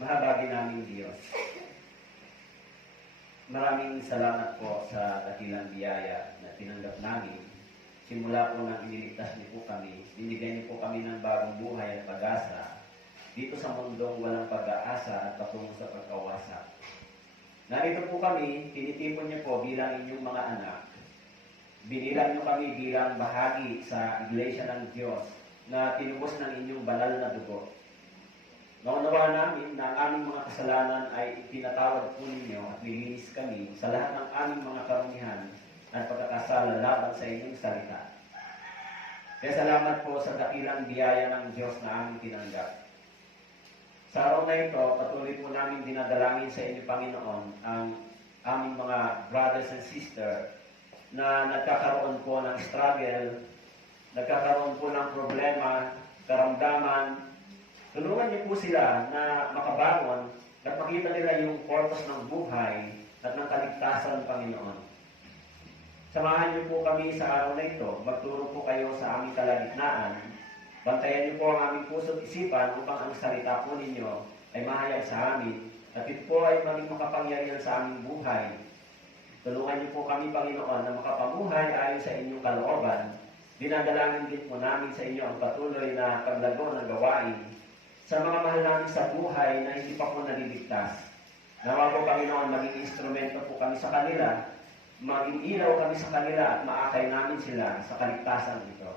Mahabagin namin Diyos. Maraming salamat po sa dakilang biyaya na tinanggap namin. Simula po nang iniligtas niyo po kami, binigyan niyo po kami ng bagong buhay at pag-asa dito sa mundong walang pag-aasa at patungo sa pagkawasak. Narito po kami, tinitipon niyo po bilang inyong mga anak. Binilang niyo kami bilang bahagi sa Iglesia ng Diyos na tinubos ng inyong banal na dugo. Naunawa namin na ang aming mga kasalanan ay ipinatawad po ninyo at nilinis kami sa lahat ng aming mga karumihan at pagkakasala laban sa inyong salita. Kaya salamat po sa dakilang biyaya ng Diyos na aming tinanggap. Sa araw na ito, patuloy po namin dinadalangin sa inyo, Panginoon, ang aming mga brothers and sisters na nagkakaroon po ng struggle, nagkakaroon po ng problema, karamdaman. Tulungan niyo po sila na makabangon at makita nila yung purpose ng buhay at ng kaligtasan, Panginoon. Samahan niyo po kami sa araw na ito. Magturo po kayo sa aming kalagitnaan. Bantayan niyo po ang aming puso't isipan upang ang salita po ninyo ay mahayag sa amin at ito po ay maging makapangyarihan sa aming buhay. Tulungan niyo po kami, Panginoon, na makapamuhay ayon sa inyong kalooban. Dinadalangin din po namin sa inyo ang patuloy na paglago ng gawain sa mga mahal namin sa buhay na hindi pa po naliligtas. Nawa po, Panginoon, maging instrumento po kami sa kanila, maging ilaw kami sa kanila at maakay namin sila sa kaligtasan ito.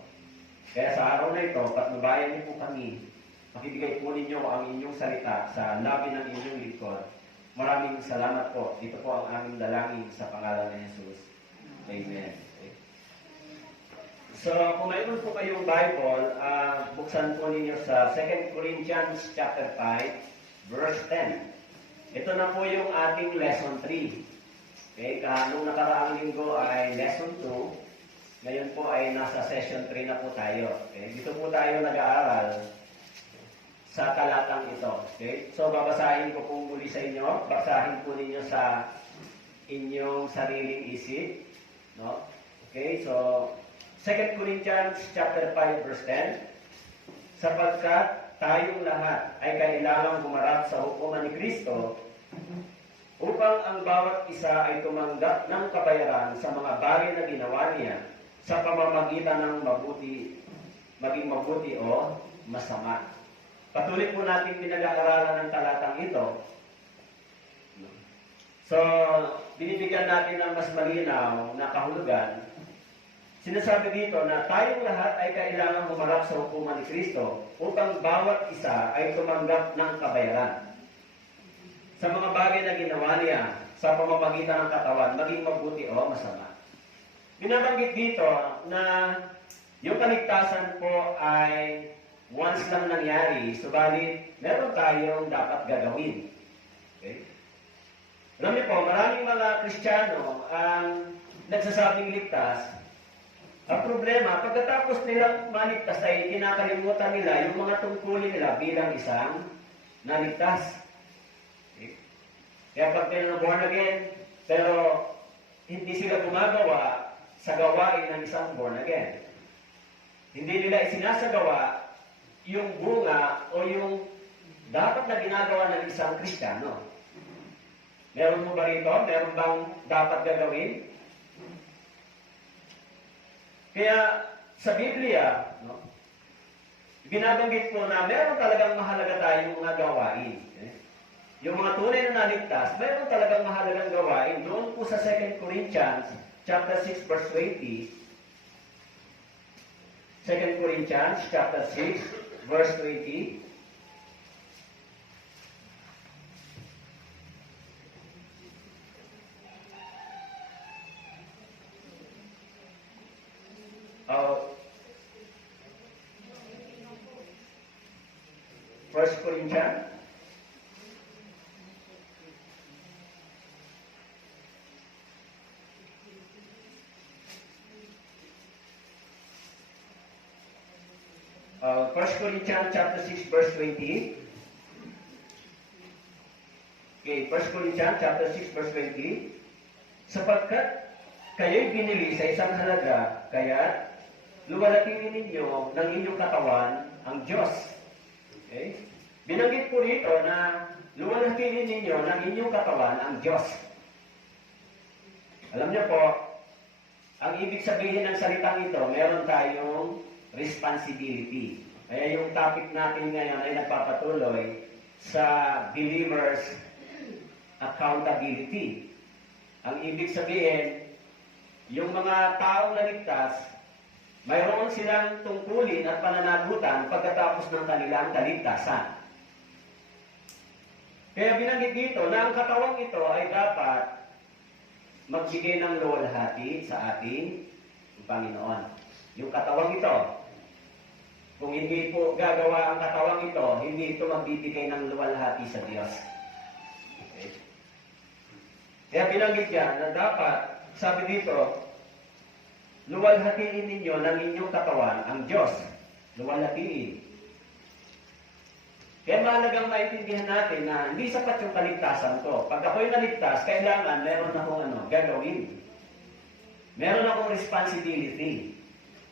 Kaya sa araw na ito, patnubayan niyo po kami, makibigay po ninyo ang inyong salita sa labi ng inyong lingkod. Maraming salamat po. Ito po ang aming dalangin sa pangalan ni Jesus. Amen. So, kung mayroon po kayong Bible, buksan po ninyo sa 2 Corinthians chapter 5, verse 10. Ito na po yung ating lesson 3. Okay, nung nakaraang linggo ay lesson 2. Ngayon po ay nasa session 3 na po tayo. Okay, dito po tayo nag-aaral sa talatang ito. Okay, so babasahin ko po muli sa inyo. Basahin po ninyo sa inyong sariling isip. No? Okay, so 2 Corinthians chapter 5 verse 10, sapagkat tayong lahat ay kailangang humarap sa hukuman ni Kristo upang ang bawat isa ay tumanggap ng kabayaran sa mga bagay na ginawa niya sa pamamagitan ng maging mabuti o masama. Patuloy po natin pinag-aaralan ng talatang ito. So, binibigyan natin ng mas malinaw na kahulugan. Sinasabi dito na tayong lahat ay kailangang humarap sa hukuman ni Kristo upang bawat isa ay tumanggap ng kabayaran sa mga bagay na ginawa niya sa pamamagitan ng katawan, maging mabuti o masama. Binabanggit dito na yung kaligtasan po ay once lang nangyari, subalit meron tayong dapat gagawin. Okay? Alam niyo po, maraming mga Kristiyano ang nagsasabing ligtas. Ang problema, pagkatapos nilang maligtas ay kinakalimutan nila yung mga tungkulin nila bilang isang naligtas. Okay? Kaya pag na born again, pero hindi sila gumagawa sa gawain ng isang born again. Hindi nila isinasagawa yung bunga o yung dapat na ginagawa ng isang Kristiyano. Meron mo ba rito? Meron bang dapat gagawin? Kaya sa Biblia, no, binabanggit po na meron talagang mahalaga tayong mga gawain. Yung mga tunay na naligtas, meron talagang mahalagang gawain. Doon po sa 2 Corinthians chapter 6 verse 20. 2 Corinthians chapter 6 verse 20. First Corinthians chapter 6 verse 20. Okay, 1 Corinthians chapter 6 verse 20. Sapagkat kayo'y binili sa isang halaga, kaya luwalhatian ninyo ng inyong katawan ang Diyos. Okay? Binanggit po rito na luwalhatiin ninyo ng inyong katawan ang Diyos. Alam niyo po, ang ibig sabihin ng salitang ito, meron tayong responsibility. Kaya yung topic natin ngayon ay nagpapatuloy sa believers' accountability. Ang ibig sabihin, yung mga taong naligtas, mayroon silang tungkulin at pananagutan pagkatapos ng kanilang kaligtasan. Kaya binanggit dito na ang katawang ito ay dapat magbigay ng luwalhati sa ating Panginoon. Yung katawang ito, kung hindi po gagawa ang katawang ito, hindi ito magbibigay ng luwalhati sa Diyos. Okay. Kaya binanggit yan na dapat, sabi dito, luwalhatiin ninyo ng inyong katawan ang Diyos. Luwalhatiin. Kaya mahalagang maintindihan natin na hindi sapat yung kaligtasan ko. Pag ako'y naligtas, kailangan meron akong gagawin. Meron akong responsibility.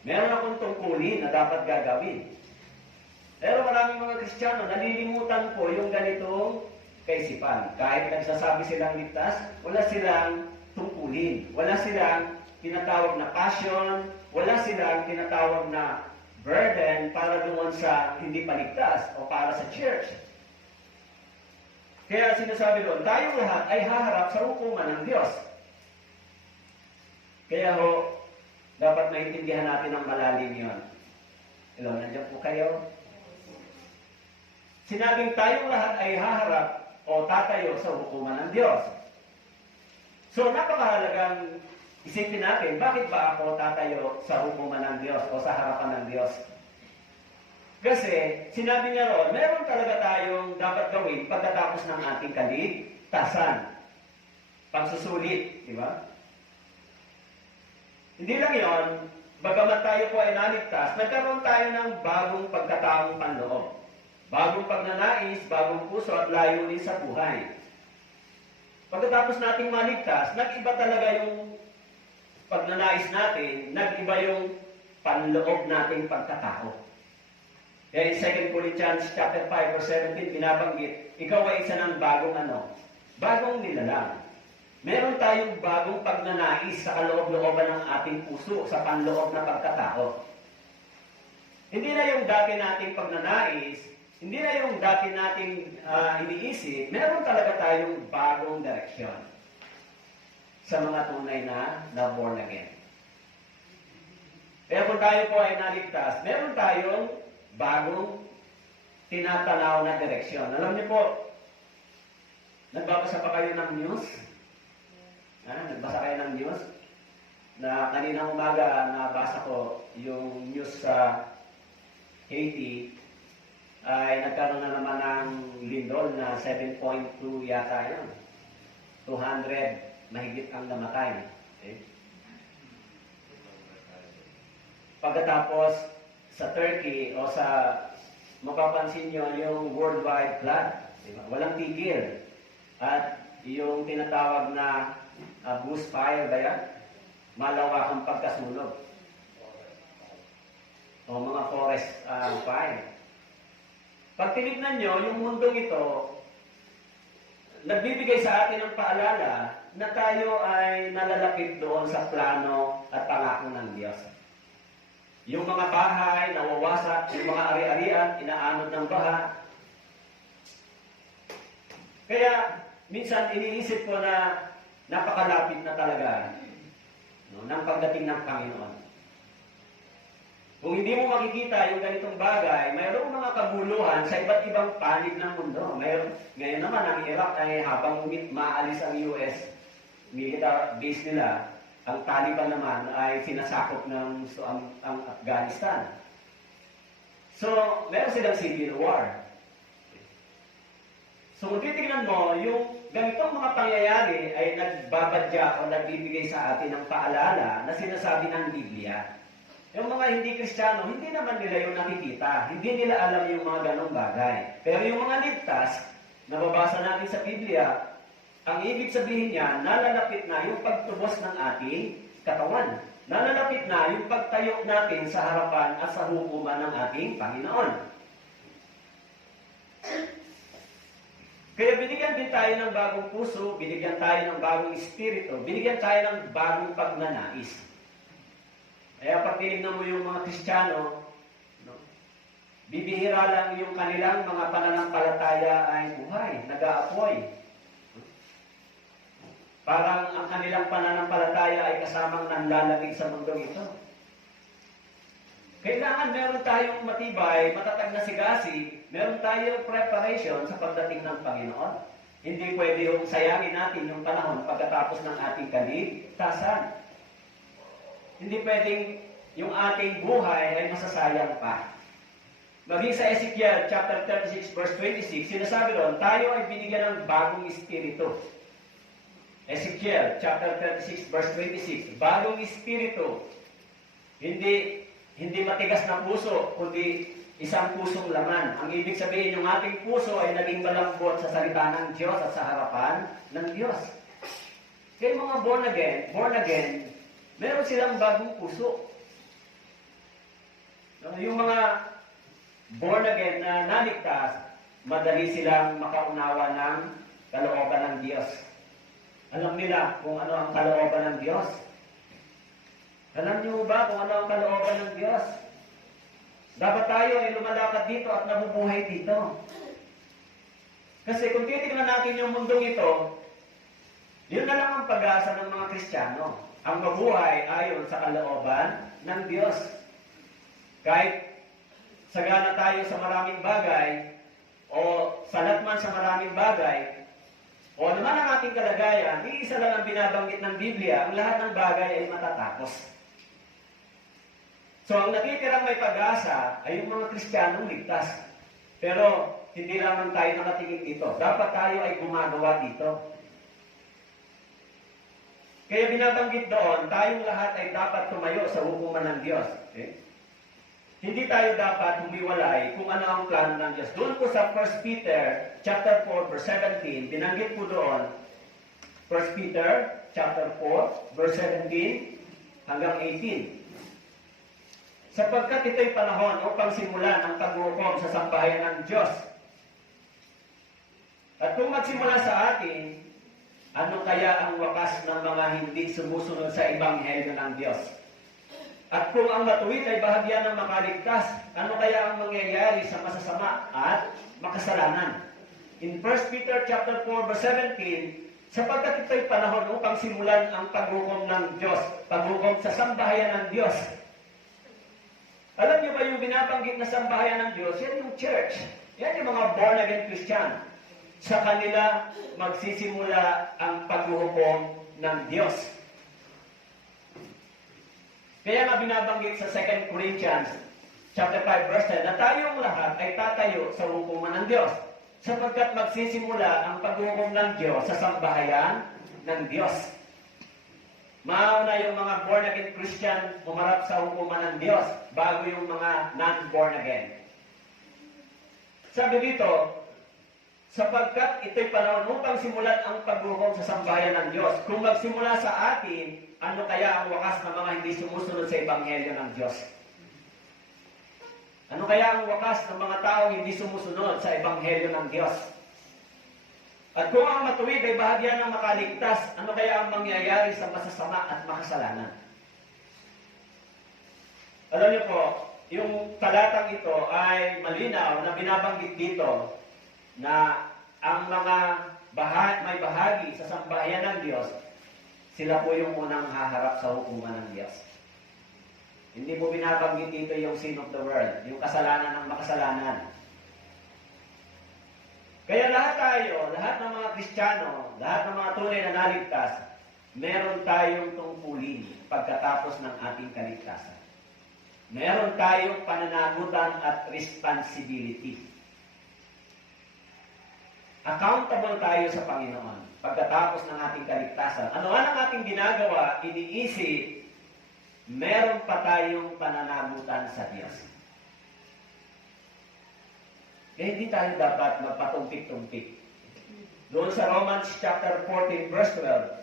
Meron akong tungkulin na dapat gagawin. Pero maraming mga Kristiyano, nalilimutan po yung ganitong kaisipan. Kahit nagsasabi silang ligtas, wala silang tungkulin. Wala silang tinatawag na passion. Wala silang tinatawag na burden para doon sa hindi paligtas o para sa church. Kaya sinasabi doon, tayong lahat ay haharap sa hukuman ng Diyos. Kaya ho, dapat maintindihan natin ang malalim yun. Hello, nandiyan po kayo? Sinabing tayong lahat ay haharap o tatayo sa hukuman ng Diyos. So, napakahalagang isipin natin, bakit ba ako tatayo sa hukuman ng Diyos o sa harapan ng Diyos? Kasi, sinabi niya ron, meron talaga tayong dapat gawin pagkatapos ng ating kaligtasan. Pagsusulit, di ba? Hindi lang yon, bagamat tayo po ay naligtas, nagkaroon tayo ng bagong pagkataong panloob. Bagong pagnanais, bagong puso at layunin sa buhay. Pagkatapos nating maligtas, nag-iba talaga yung pagnanais natin, nag-iba yung panloob nating pagkatao. Kaya in 2 Corinthians chapter 5 verse 17, binabanggit, ikaw ay isa ng bagong nilalang. Meron tayong bagong pagnanais sa kaloob-looban ng ating puso, sa panloob na pagkatao. Hindi na yung dati nating pagnanais, hindi na yung dati nating iniisip, meron talaga tayong bagong direksyon sa mga tunay na born again. Kaya kung tayo po ay naligtas, meron tayong bagong tinatanaw na direksyon. Alam niyo po, nagbabasa pa kayo ng news? Nagbasa kayo ng news? Na kaninang umaga nabasa ko yung news sa Haiti ay nagkaroon na naman ng lindol na 7.2 yata yun. 200 mahigit ang namatay. Okay? Pagkatapos sa Turkey o sa mapapansin nyo yung worldwide flood, diba? Walang tigil. At yung tinatawag na bushfire ba yan? Malawakang pagkasunog. O mga forest fire. Pag tinignan nyo, yung mundong ito, nagbibigay sa atin ng paalala na tayo ay nalalapit doon sa plano at pangako ng Diyos. Yung mga bahay, nawawasak, yung mga ari-arian, inaanod ng baha. Kaya, minsan iniisip ko na napakalapit na talaga ng pagdating ng Panginoon. Kung hindi mo makikita yung ganitong bagay, mayroong mga kaguluhan sa iba't ibang panig ng mundo. Ngayon naman, ang Iraq ay habang maalis ang US military base nila, ang Taliban naman ay sinasakop ng ang Afghanistan. So, meron silang civil war. So, kung titignan mo, yung ganitong mga pangyayari ay nagbabadya o nagbibigay sa atin ng paalala na sinasabi ng Biblia. Yung mga hindi Kristiyano, hindi naman nila yung nakikita. Hindi nila alam yung mga ganong bagay. Pero yung mga ligtas, nababasa natin sa Biblia, ang ibig sabihin niya, nalalapit na yung pagtubos ng ating katawan. Nalalapit na yung pagtayo natin sa harapan at sa hukuman ng ating Panginoon. Kaya binigyan din tayo ng bagong puso, binigyan tayo ng bagong espiritu, binigyan tayo ng bagong pagnanais. Kaya pag tinignan mo yung mga Kristiyano, no, bibihira lang yung kanilang mga pananampalataya ay buhay, nag-aapoy. Parang ang kanilang pananampalataya ay kasamang nanlalamig sa mundong ito. Kailangan meron tayong matibay, matatag na sigasig, meron tayong preparation sa pagdating ng Panginoon. Hindi pwede yung sayangin natin yung panahon pagkatapos ng ating kaligtasan. Hindi pwedeng yung ating buhay ay masasayang pa. Maging sa Ezekiel chapter 36 verse 26, sinasabi doon, tayo ay binigyan ng bagong espiritu. Ezekiel chapter 36 verse 26, bagong espiritu. Hindi matigas na puso, kundi isang pusong laman. Ang ibig sabihin, yung ating puso ay naging malambot sa salita ng Diyos at sa harapan ng Diyos. Kaya mga born again, meron silang bagong puso. Yung mga born again na naligtas, madali silang makaunawa ng kalooban ng Diyos. Alam nila kung ano ang kalooban ng Diyos. Alam niyo ba kung ano ang kalooban ng Diyos? Dapat tayo ay lumalakad dito at nabubuhay dito. Kasi kung titignan natin yung mundong ito, yun na lang ang pag-asa ng mga Kristiyano. Ang mabuhay ayon sa kalooban ng Diyos. Kahit sagana tayo sa maraming bagay, o salat man sa maraming bagay, o naman ang ating kalagayan, iisa lang ang binabanggit ng Biblia, ang lahat ng bagay ay matatapos. So, ang natitirang may pag-asa ay yung mga Kristiyanong ligtas. Pero, hindi lamang tayo nakatingin dito. Dapat tayo ay gumagawa dito. Kaya binabanggit doon, tayong lahat ay dapat tumayo sa hukuman ng Diyos. Okay? Hindi tayo dapat humiwalay kung ano ang plano ng Diyos. Doon po sa 1 Peter chapter 4 verse 17, binanggit po doon, 1 Peter chapter 4 verse 17 hanggang 18. Sapagkat ito'y panahon upang simulan ang paghukom sa sambahayan ng Diyos. At kung magsimula sa atin, ano kaya ang wakas ng mga hindi sumusunod sa Ebanghelyo ng Diyos? At kung ang matuwid ay bahagyan ng makaligtas, ano kaya ang mangyayari sa masasama at makasalanan? In 1 Peter chapter 4 verse 17, sapagkat ito'y panahon upang simulan ang paghukom ng Diyos, paghukom sa sambahayan ng Diyos. Alam niyo ba yung binabanggit na sambahayan ng Diyos? Yan yung church. Yan yung mga born-again Christian. Sa kanila magsisimula ang paghuhukom ng Diyos. Kaya nga binabanggit sa 2 Corinthians chapter 5 verse 10 na tayong lahat ay tatayo sa hukuman ng Diyos. Sapagkat magsisimula ang paghuhukom ng Diyos sa sambahayan ng Diyos. Mauna yung mga born-again Christian umarap sa hukuman ng Diyos bago yung mga non-born again. Sabi dito, sapagkat ito'y panahon upang simulan ang paghukom sa sambahayan ng Diyos. Kung magsimula sa atin, ano kaya ang wakas ng mga hindi sumusunod sa Ebanghelyo ng Diyos? Ano kaya ang wakas ng mga taong hindi sumusunod sa Ebanghelyo ng Diyos? At kung ang matuwid ay bahagyan ng makaligtas, ano kaya ang mangyayari sa masasama at makasalanan? Alam niyo po, yung talatang ito ay malinaw na binabanggit dito na ang mga may bahagi sa sambahayan ng Diyos, sila po yung unang haharap sa hukuman ng Diyos. Hindi po binabanggit dito yung sin of the world, yung kasalanan ng makasalanan. Kaya lahat ng mga Kristiyano, lahat ng mga tunay na naligtas, meron tayong tungkulin pagkatapos ng ating kaligtasan. Meron tayong pananagutan at responsibility. Accountable tayo sa Panginoon pagkatapos ng ating kaligtasan. Ano ang ating ginagawa, iniisip, meron pa tayong pananagutan sa Diyos. Kaya hindi tayo dapat magpatumpik-tumpik. Doon sa Romans chapter 14 verse 12,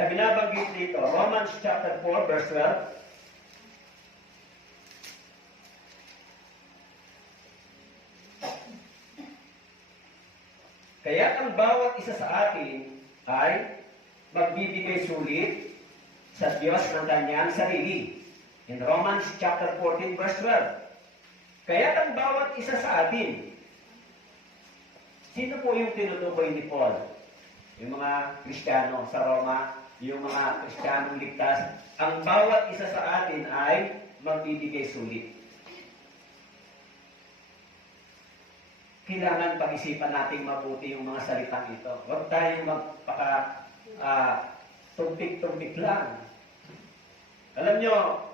na binabanggit dito, Romans chapter 4, verse 12. Kaya ang bawat isa sa atin ay magbibigay sulit sa Diyos ng kanyang sarili. In Romans chapter 14, verse 12. Kaya ang bawat isa sa atin, sino po yung tinutukoy ni Paul? Yung mga Kristiyano sa Roma, yung mga Kristiyanong ligtas. Ang bawat isa sa atin ay magbibigay sulit. Kailangan pag-isipan natin mabuti yung mga salitang ito. Huwag tayong tumpik-tumpik lang. Alam nyo,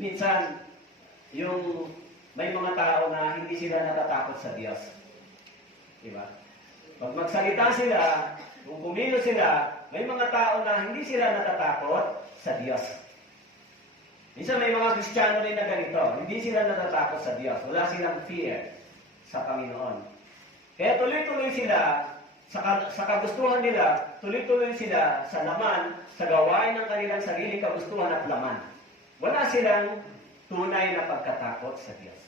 minsan, yung may mga tao na hindi sila natatakot sa Diyos. Diba? Pag magsalita sila, kung pumilo sila, may mga tao na hindi sila natatakot sa Diyos. Minsan may mga Kristiyano rin na ganito, hindi sila natatakot sa Diyos. Wala silang fear sa Panginoon. Kaya tuloy-tuloy sila sa kagustuhan nila, tuloy-tuloy sila sa laman, sa gawain ng kanilang sariling kagustuhan at laman. Wala silang tunay na pagkatakot sa Diyos.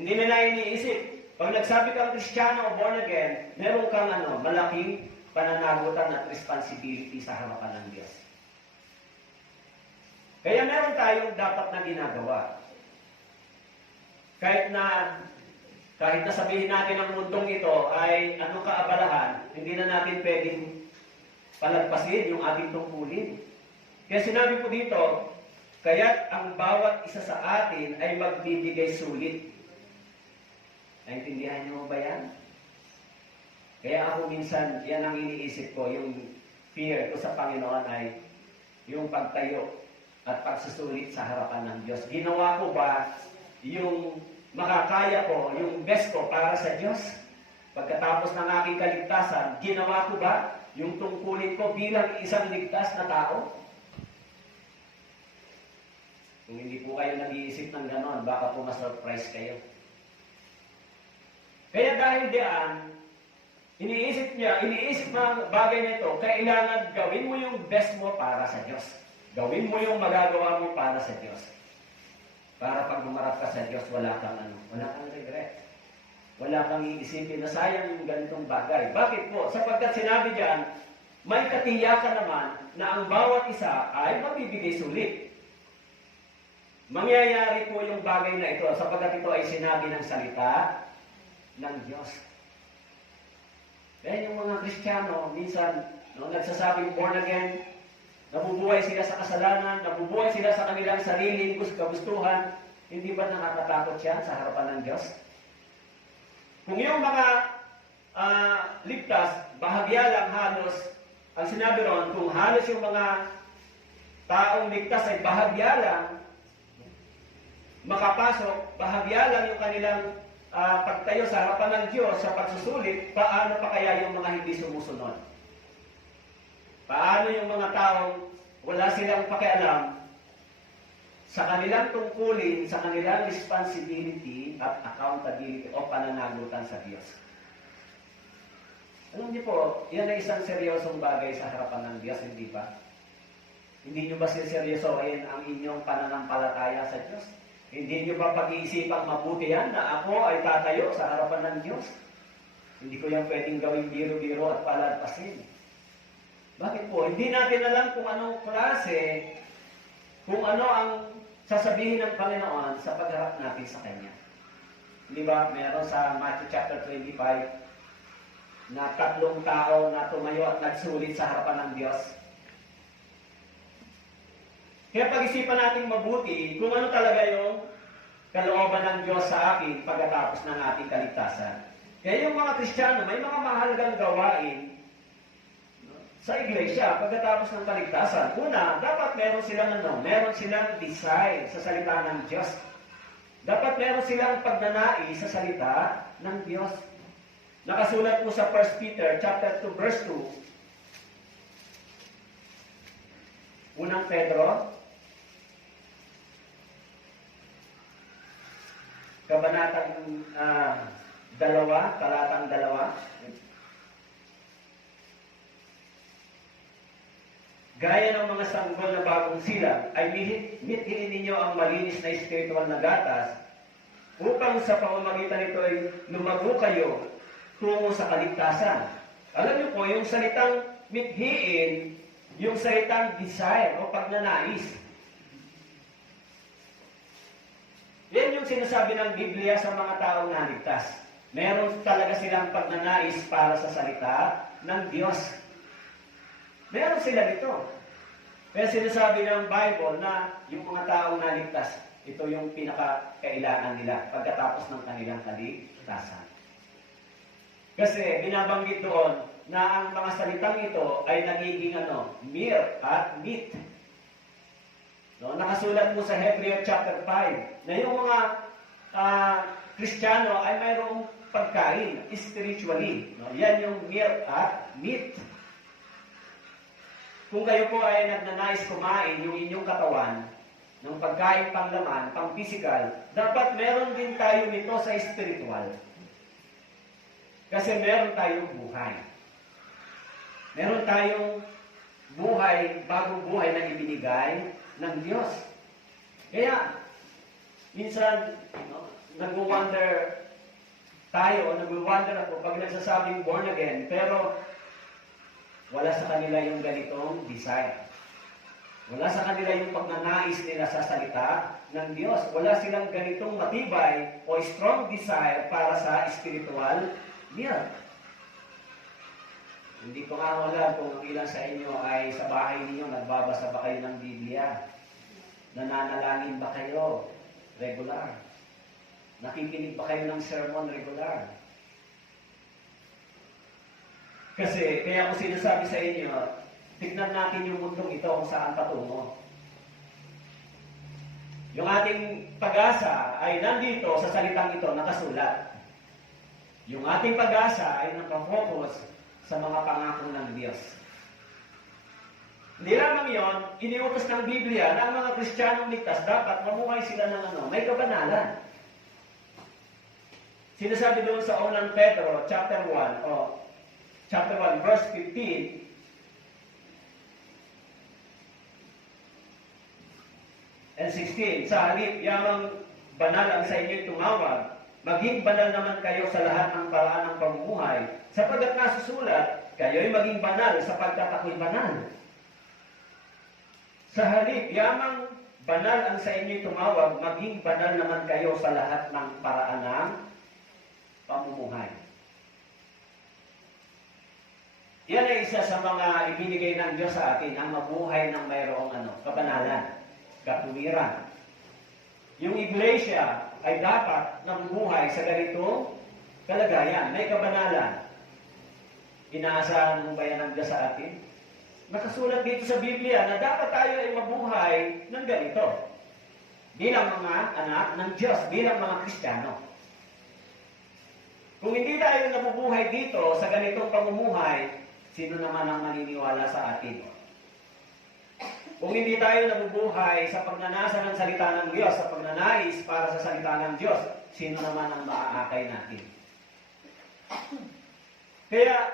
Hindi nila iniisip. Pag nagsabi kang Kristiyano o born again, meron kang malaking pananagutan at responsibility sa harapan ng Diyos. Kaya meron tayong dapat na ginagawa. Kahit na sabihin natin ang mundong ito ay anong kaabalahan, hindi na natin pwedeng palagpasin yung ating tungkulin. Kaya sinabi po dito, kaya't ang bawat isa sa atin ay magbibigay sulit. Naintindihan niyo ba yan? Kaya ako minsan, yan ang iniisip ko, yung fear ko sa Panginoon ay yung pagtayo at pagsusulit sa harapan ng Diyos. Ginawa ko ba yung makakaya ko, yung best ko para sa Diyos? Pagkatapos ng aking kaligtasan, ginawa ko ba yung tungkulin ko bilang isang ligtas na tao? Kung hindi po kayo nag-iisip ng ganon, baka po ma-surprise kayo. Kaya dahil diyan, iniisip mga bagay nito, kailangan gawin mo yung best mo para sa Diyos. Gawin mo yung magagawa mo para sa Diyos. Para pag humarap ka sa Diyos, wala kang regret. Wala kang iisipin na sayang yung ganitong bagay. Bakit po? Sapagkat sinabi diyan, may katiyakan naman na ang bawat isa ay mabibigay sulit. Mangyayari po yung bagay na ito sapagkat ito ay sinabi ng salita ng Diyos. Kaya yung mga Kristiyano, minsan, nagsasabing born again, nabubuhay sila sa kasalanan, nabubuhay sila sa kanilang sariling kagustuhan, hindi ba nakakatakot yan sa harapan ng Diyos? Kung yung mga ligtas, bahagya lang halos, ang sinabi ron, kung halos yung mga taong ligtas ay bahagya lang, makapasok, bahagya lang yung kanilang pagtayo sa harapan ng Diyos sa pagsusulit, paano pa kaya yung mga hindi sumusunod? Paano yung mga taong wala silang pakialam sa kanilang tungkulin, sa kanilang responsibility at accountability o pananagutan sa Diyos? Alam niyo po, yan ay isang seryosong bagay sa harapan ng Diyos, hindi ba? Hindi niyo ba seryosohin ang inyong pananampalataya sa Diyos? Hindi niyo ba pag-iisipang mabuti yan na ako ay tatayo sa harapan ng Diyos? Hindi ko yan pwedeng gawing biro-biro at palagpasin. Bakit po? Hindi natin alam kung anong klase, kung ano ang sasabihin ng Panginoon sa pagharap natin sa Kanya. Di ba? Meron sa Matthew chapter 25 na 3 tao na tumayo at nagsulit sa harapan ng Diyos. Kaya pag-isipan natin mabuti kung ano talaga yung kalooban ng Diyos sa akin pagkatapos ng ating kaligtasan. Kaya yung mga Kristiyano, may mga mahalagang gawain sa iglesia pagkatapos ng kaligtasan. Una, dapat meron silang desire sa salita ng Diyos. Dapat meron silang pagnanais sa salita ng Diyos. Nakasulat po sa 1 Peter chapter 2 verse 2. Unang Pedro kabanatang 2, talatang 2. gaya ng mga sanggol na bagong silang, ay mithiin ninyo ang malinis na espiritual na gatas, upang sa pamamagitan nito ay lumago kayo tungo sa kaligtasan. Alam niyo po, yung salitang mithiin, yung salitang desire o pagnanais. Yan yung sinasabi ng Biblia sa mga taong naligtas. Meron talaga silang pagnanais para sa salita ng Diyos. Meron sila nito. Kaya sinasabi ng Bible na yung mga taong naligtas, ito yung pinakakailangan nila pagkatapos ng kanilang kaligtasan. Kasi binabanggit doon na ang mga salitang ito ay nagiging mere at meat. No, nakasulat mo sa Hebrew chapter 5 na yung mga Kristiyano ay mayroong pagkain spiritually. No? Yan yung mere at meat. Kung kayo po ay nagnanais kumain yung inyong katawan ng pagkain panglaman, pang physical, dapat meron din tayo nito sa spiritual. Kasi meron tayong buhay. Meron tayong buhay, bagong buhay na ibinigay ng Diyos. Kaya, minsan, nag-wonder tayo, o nag-wonder ako pag nagsasabing born again, pero wala sa kanila yung ganitong desire. Wala sa kanila yung pagnanais nila sa salita ng Diyos. Wala silang ganitong matibay o strong desire para sa spiritual meal. Hindi ko nga wala kung ilan sa inyo ay sa bahay ninyo nagbabasa ba kayo ng Biblia? Nananalangin ba kayo? Regular. Nakikinig ba kayo ng sermon regular? Kasi, kaya ako sinasabi sa inyo, tignan natin yung mundong ito kung saan patungo. Yung ating pag-asa ay nandito sa salitang ito nakasulat. Yung ating pag-asa ay nakafocus sa mga pangako ng Diyos. Hindi lamang yon, iniutos ng Biblia na ang mga Kristiyanong ligtas dapat mamuhay sila ng may kabanalan. Sinasabi doon sa unang Pedro, chapter 1, verse 15, and 16, sa halip, yamang banal ang sa inyo'y tumawag, maging banal naman kayo sa lahat ng paraan ng pamumuhay, sapagkat nasusulat, kayo'y maging banal sapagkat ako'y banal. Sa halip, yamang banal ang sa inyo'y tumawag, maging banal naman kayo sa lahat ng paraan ng pamumuhay. Yan ay isa sa mga ibinigay ng Diyos sa atin, ang mabuhay ng mayroong kabanalan, katuwiran. Yung iglesia ay dapat nabubuhay sa ganitong kalagayan, may kabanalan. Inaasahan mo ba yan ng Diyos sa atin? Nakasulat dito sa Biblia na dapat tayo ay mabuhay ng ganito. Bilang mga anak ng Diyos, bilang mga Kristiyano. Kung hindi tayo nabubuhay dito sa ganitong pamumuhay, sino naman ang maniniwala sa atin? Kung hindi tayo nabubuhay sa pagnanasa ng salita ng Diyos, sa pagnanais para sa salita ng Diyos, sino naman ang maaakay natin? Kaya,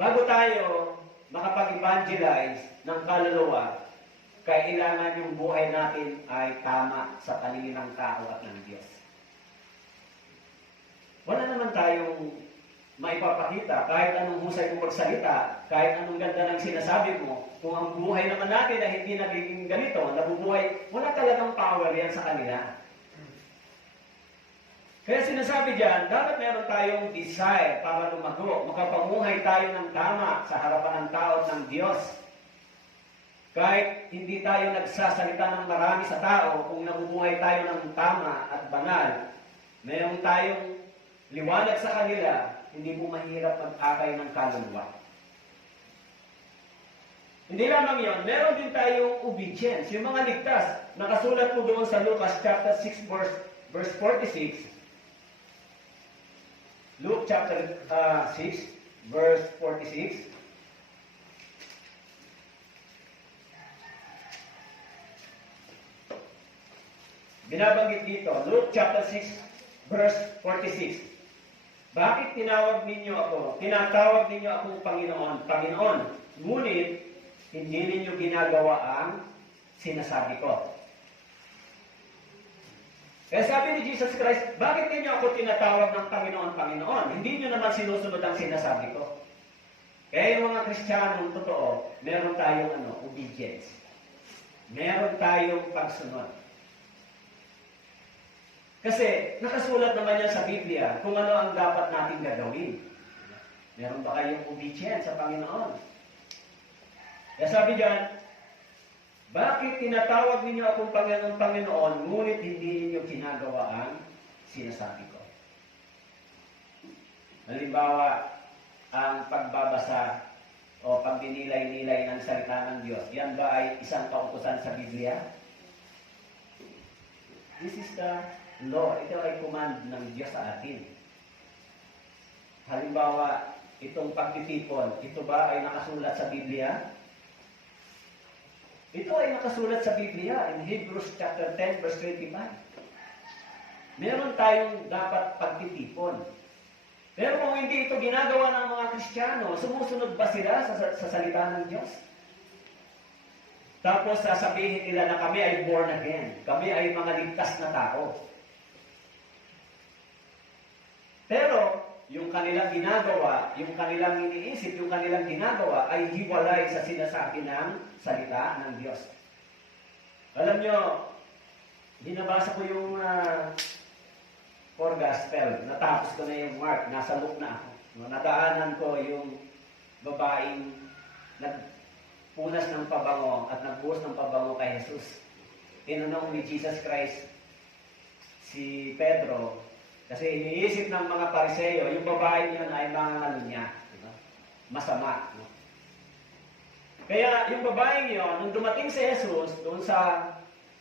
bago tayo makapag-evangelize ng kaluluwa, kailangan yung buhay natin ay tama sa paningin ng tao at ng Diyos. Wala naman tayong maipapakita kahit anong husay mo magsalita, kahit anong ganda ng sinasabi mo, kung ang buhay naman natin ay hindi nagiging ganito, nabubuhay, wala talagang power yan sa kanila. Kaya sinasabi diyan, dapat meron tayong desire para lumago, makapamuhay tayo ng tama sa harapan ng tao at ng Diyos. Kahit hindi tayo nagsasalita ng marami sa tao, kung nabubuhay tayo ng tama at banal, mayroon tayong liwanag sa kanila, hindi mo mahirap mag-akay ng kaluluwa. Hindi lamang yon, meron din tayong obedience. Yung mga ligtas, nakasulat po doon sa Lucas chapter 6 verse 46. Luke chapter 6 verse 46. Binabanggit dito, Luke chapter 6 verse 46. Bakit tinawag ninyo ako? Tinatawag ninyo akong Panginoon, Panginoon. Ngunit, hindi ninyo ginagawa ang sinasabi ko. Kaya sabi ni Jesus Christ, bakit ninyo ako tinatawag ng Panginoon, Panginoon? Hindi nyo naman sinusunod ang sinasabi ko. Kaya yung mga Kristiyanong totoo, meron tayong obedience. Meron tayong pagsunod. Kasi nakasulat naman yan sa Biblia kung ano ang dapat natin gagawin. Meron ba kayong obedience sa Panginoon? Kaya sabi diyan, bakit tinatawag ninyo akong Panginoon, Panginoon, ngunit hindi ninyo ginagawa ang sinasabi ko? Halimbawa, ang pagbabasa o pagdinilay-nilay ng salita ng Diyos, yan ba ay isang kautusan sa Biblia? This is the law. Ito ay command ng Diyos sa atin. Halimbawa, itong pagtitipon, ito ba ay nakasulat sa Biblia? Ito ay nakasulat sa Biblia in Hebrews chapter 10 verse 25. Meron tayong dapat pagtitipon. Pero kung hindi ito ginagawa ng mga Kristiyano, sumusunod ba sila sa salita ng Diyos? Tapos sasabihin nila na kami ay born again. Kami ay mga ligtas na tao. Pero yung kanilang ginagawa, yung kanilang iniisip, yung kanilang ginagawa ay hiwalay sa sinasabi ng salita ng Diyos. Alam nyo, binabasa ko yung 4 Gospel. Natapos ko na yung Mark. Nasa Luke na ako. Nadaanan ko yung babaeng nagpunas ng pabango at nagbuhos ng pabango kay Jesus. Tinanong ni Jesus Christ si Pedro, kasi iniisip ng mga Pariseo, yung babae niyon ay mga niya. Diba? Masama. No? Kaya yung babae niyon, nung dumating si Jesus, doon sa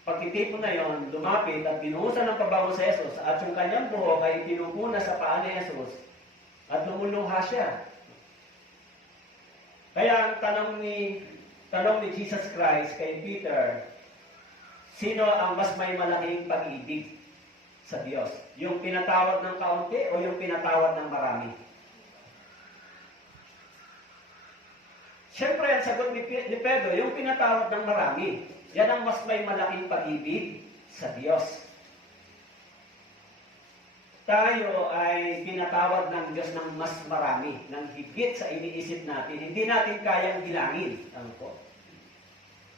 pagtitipon na yon, lumapit at binuhusan ng pabango si Jesus at yung kanyang buhok ay pinupuna sa paa ni Jesus at lumuluha siya. Kaya ang tanong ni Jesus Christ kay Peter, sino ang mas may malaking pag-ibig sa Diyos? Yung pinatawad ng kaunti o yung pinatawad ng marami? Siyempre, ang sagot ni Pedro, yung pinatawad ng marami. Yan ang mas may malaking pag-ibig sa Diyos. Tayo ay pinatawad ng Diyos ng mas marami, ng higit sa iniisip natin. Hindi natin kayang bilangin. Ano po?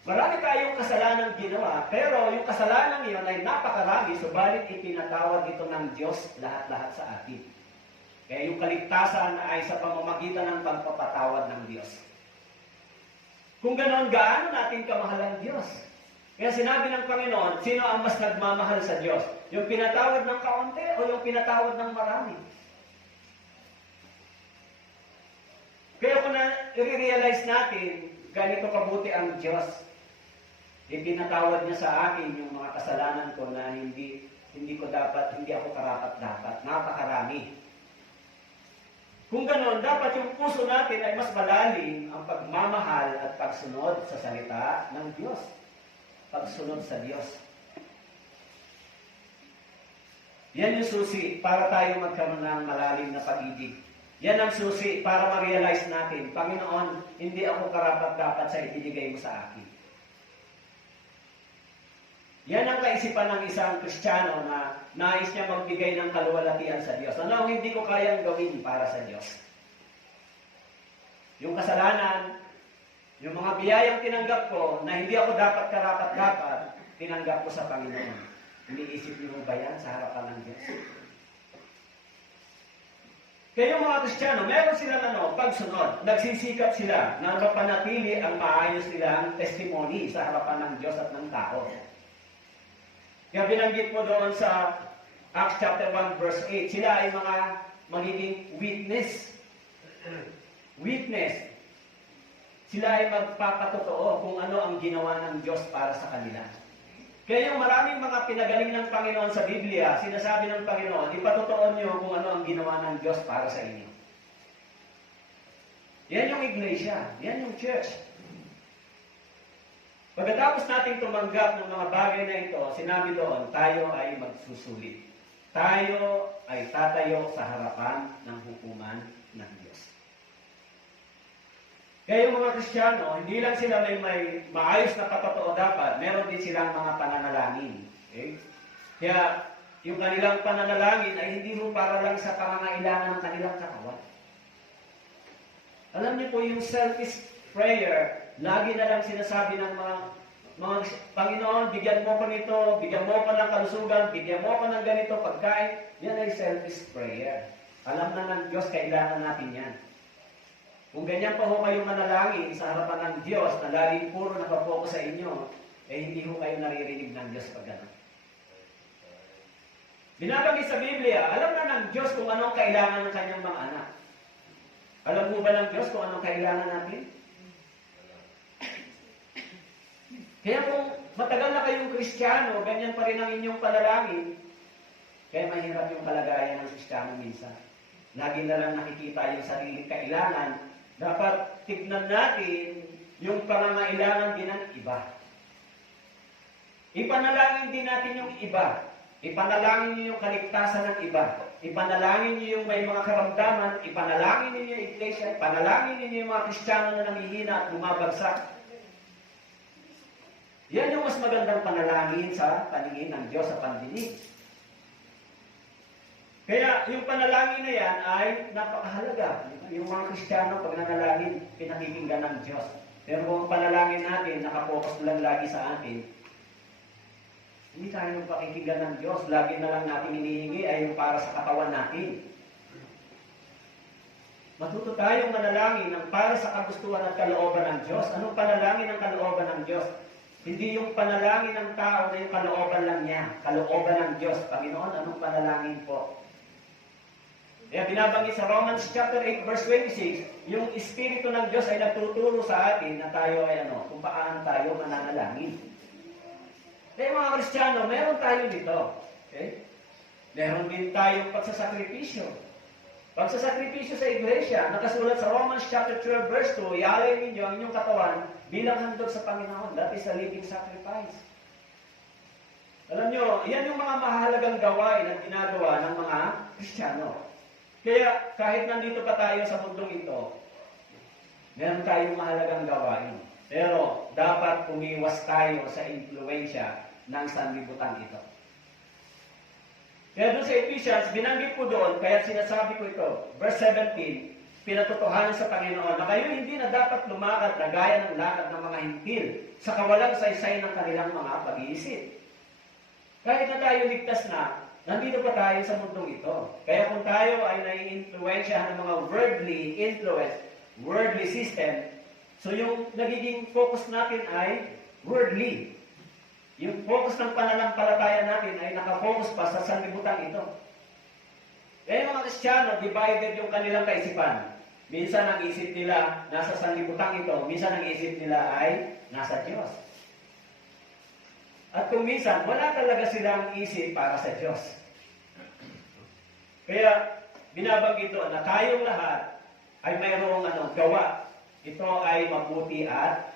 Marami tayong kasalanang ginawa, pero yung kasalanang iyon ay napakarami, subalit ipinatawad ito ng Diyos lahat-lahat sa atin. Kaya yung kaligtasan ay sa pamamagitan ng pagpapatawad ng Diyos. Kung ganoon, gaano natin kamahal ang Diyos? Kaya sinabi ng Panginoon, sino ang mas nagmamahal sa Diyos? Yung pinatawad ng kaunti o yung pinatawad ng marami? Kaya kung i-realize natin, ganito kabuti ang Diyos. Ipinatawad niya sa akin yung mga kasalanan ko na hindi ako karapat-dapat. Napakarami. Kung ganoon, dapat yung puso natin ay mas malalim ang pagmamahal at pagsunod sa salita ng Diyos. Pagsunod sa Diyos. Yan yung susi para tayo magkaroon ng malalim na pag-ibig. Yan ang susi para ma-realize natin, Panginoon, hindi ako karapat-dapat sa ibinigay mo sa akin. Yan ang kaisipan ng isang Kristiyano na nais niya magbigay ng kaluwalhatian sa Diyos. Ano ang hindi ko kayang gawin para sa Diyos? Yung kasalanan, yung mga biyayang tinanggap ko na hindi ako dapat karapat-dapat, tinanggap ko sa Panginoon. Iniisip niyo ba yan sa harapan ng Diyos? Kaya yung mga Kristiyano, meron silang pagsunod. Nagsisikap sila na mapanatili ang maayos nilang testimony sa harapan ng Diyos at ng tao. Kaya binanggit mo doon sa Acts chapter 1 verse 8, sila ay mga magiging witness. Witness. Sila ay magpapatotoo kung ano ang ginawa ng Diyos para sa kanila. Kaya yung maraming mga pinagaling ng Panginoon sa Biblia, sinasabi ng Panginoon, ipatotoo niyo kung ano ang ginawa ng Diyos para sa inyo. Yan yung iglesia. Yan yung church. Pagkatapos nating tumanggap ng mga bagay na ito, sinabi doon, tayo ay magsusulit. Tayo ay tatayo sa harapan ng hukuman ng Diyos. Kaya yung mga Kristiyano, hindi lang sila may maayos na patotoo dapat, meron din silang mga pananalangin. Okay? Kaya yung kanilang pananalangin ay hindi mo para lang sa pangangailangan ng kanilang katawan. Alam niyo po, yung selfish prayer, lagi na lang sinasabi ng mga Panginoon, bigyan mo ko nito, bigyan mo ko ng kalusugan, bigyan mo ko ng ganito, pagkain. Yan ay selfish prayer. Alam na ng Diyos, kailangan natin yan. Kung ganyan pa ho kayong manalangin sa harapan ng Diyos na laging puro nakapokus sa inyo, eh hindi ho kayo naririnig ng Diyos pag gano'n. Binabanggit sa Biblia, alam na ng Diyos kung anong kailangan ng kanyang mga anak. Alam mo ba ng Diyos kung anong kailangan natin? Kaya kung matagal na kayong Kristiyano, ganyan pa rin ang inyong panalangin, kaya mahirap yung kalagayan ng Kristiyano minsan. Lagi na lang nakikita yung sariling kailangan. Dapat tignan natin yung pangangailangan din ng iba. Ipanalangin din natin yung iba. Ipanalangin niyo yung kaligtasan ng iba. Ipanalangin niyo yung may mga karamdaman. Ipanalangin niyo yung iglesia. Ipanalangin niyo yung mga Kristiyano na nanghihina at bumabagsak. Yan yung mas magandang panalangin sa paningin ng Diyos sa pandinig. Kaya yung panalangin na yan ay napakahalaga. Yung mga Kristiyano, pag nanalangin, pinakikinggan ng Diyos. Pero kung panalangin natin, nakapokus lang lagi sa atin, hindi tayo pakikinggan ng Diyos. Lagi na lang natin hinihingi ay yung para sa katawan natin. Matuto tayong manalangin ng para sa kagustuhan at kalooban ng Diyos. Anong panalangin ng kalooban ng Diyos? Hindi yung panalangin ng tao na yung kalooban lang niya. Kalooban ng Diyos. Panginoon, anong panalangin po? Kaya binabanggit sa Romans chapter 8 verse 26, yung Espiritu ng Diyos ay nagtuturo sa atin na tayo ay kung paano tayo mananalangin. Kaya mga Kristiyano, meron tayo dito. Okay? Meron din tayong pagsasakripisyo. Pagsasakripisyo sa iglesia, nakasulat sa Romans chapter 12 verse 2, ialay ninyo ang inyong katawan bilang handog sa Panginoon. That is a living sacrifice. Alam nyo, yan yung mga mahalagang gawain at ginagawa ng mga Kristiyano. Kaya kahit nandito pa tayo sa mundong ito, meron tayong mahalagang gawain. Pero dapat umiwas tayo sa impluensya ng sanlibutan ito. Kaya doon sa Ephesians, binanggit ko doon, kaya sinasabi ko ito, verse 17, pinatotohanan sa Panginoon na kayo hindi na dapat lumakad na gaya ng lakad ng mga hintil sa kawalang saysay ng kanilang mga pag-iisip. Kahit na tayo ligtas na, nandito pa tayo sa mundong ito. Kaya kung tayo ay nai-influensyahan ng mga worldly influence, worldly system, so yung nagiging focus natin ay worldly. Yung focus ng pananampalataya natin ay nakafocus pa sa sanlibutan ito. Kaya mga Kristiyano, divided yung kanilang kaisipan. Minsan ang isip nila nasa sanlibutan ito, minsan ang isip nila ay nasa Diyos. At kung minsan, wala talaga silang isip para sa Diyos. Kaya, binabanggit ito na tayong lahat ay mayroong gawa. Ito ay mabuti at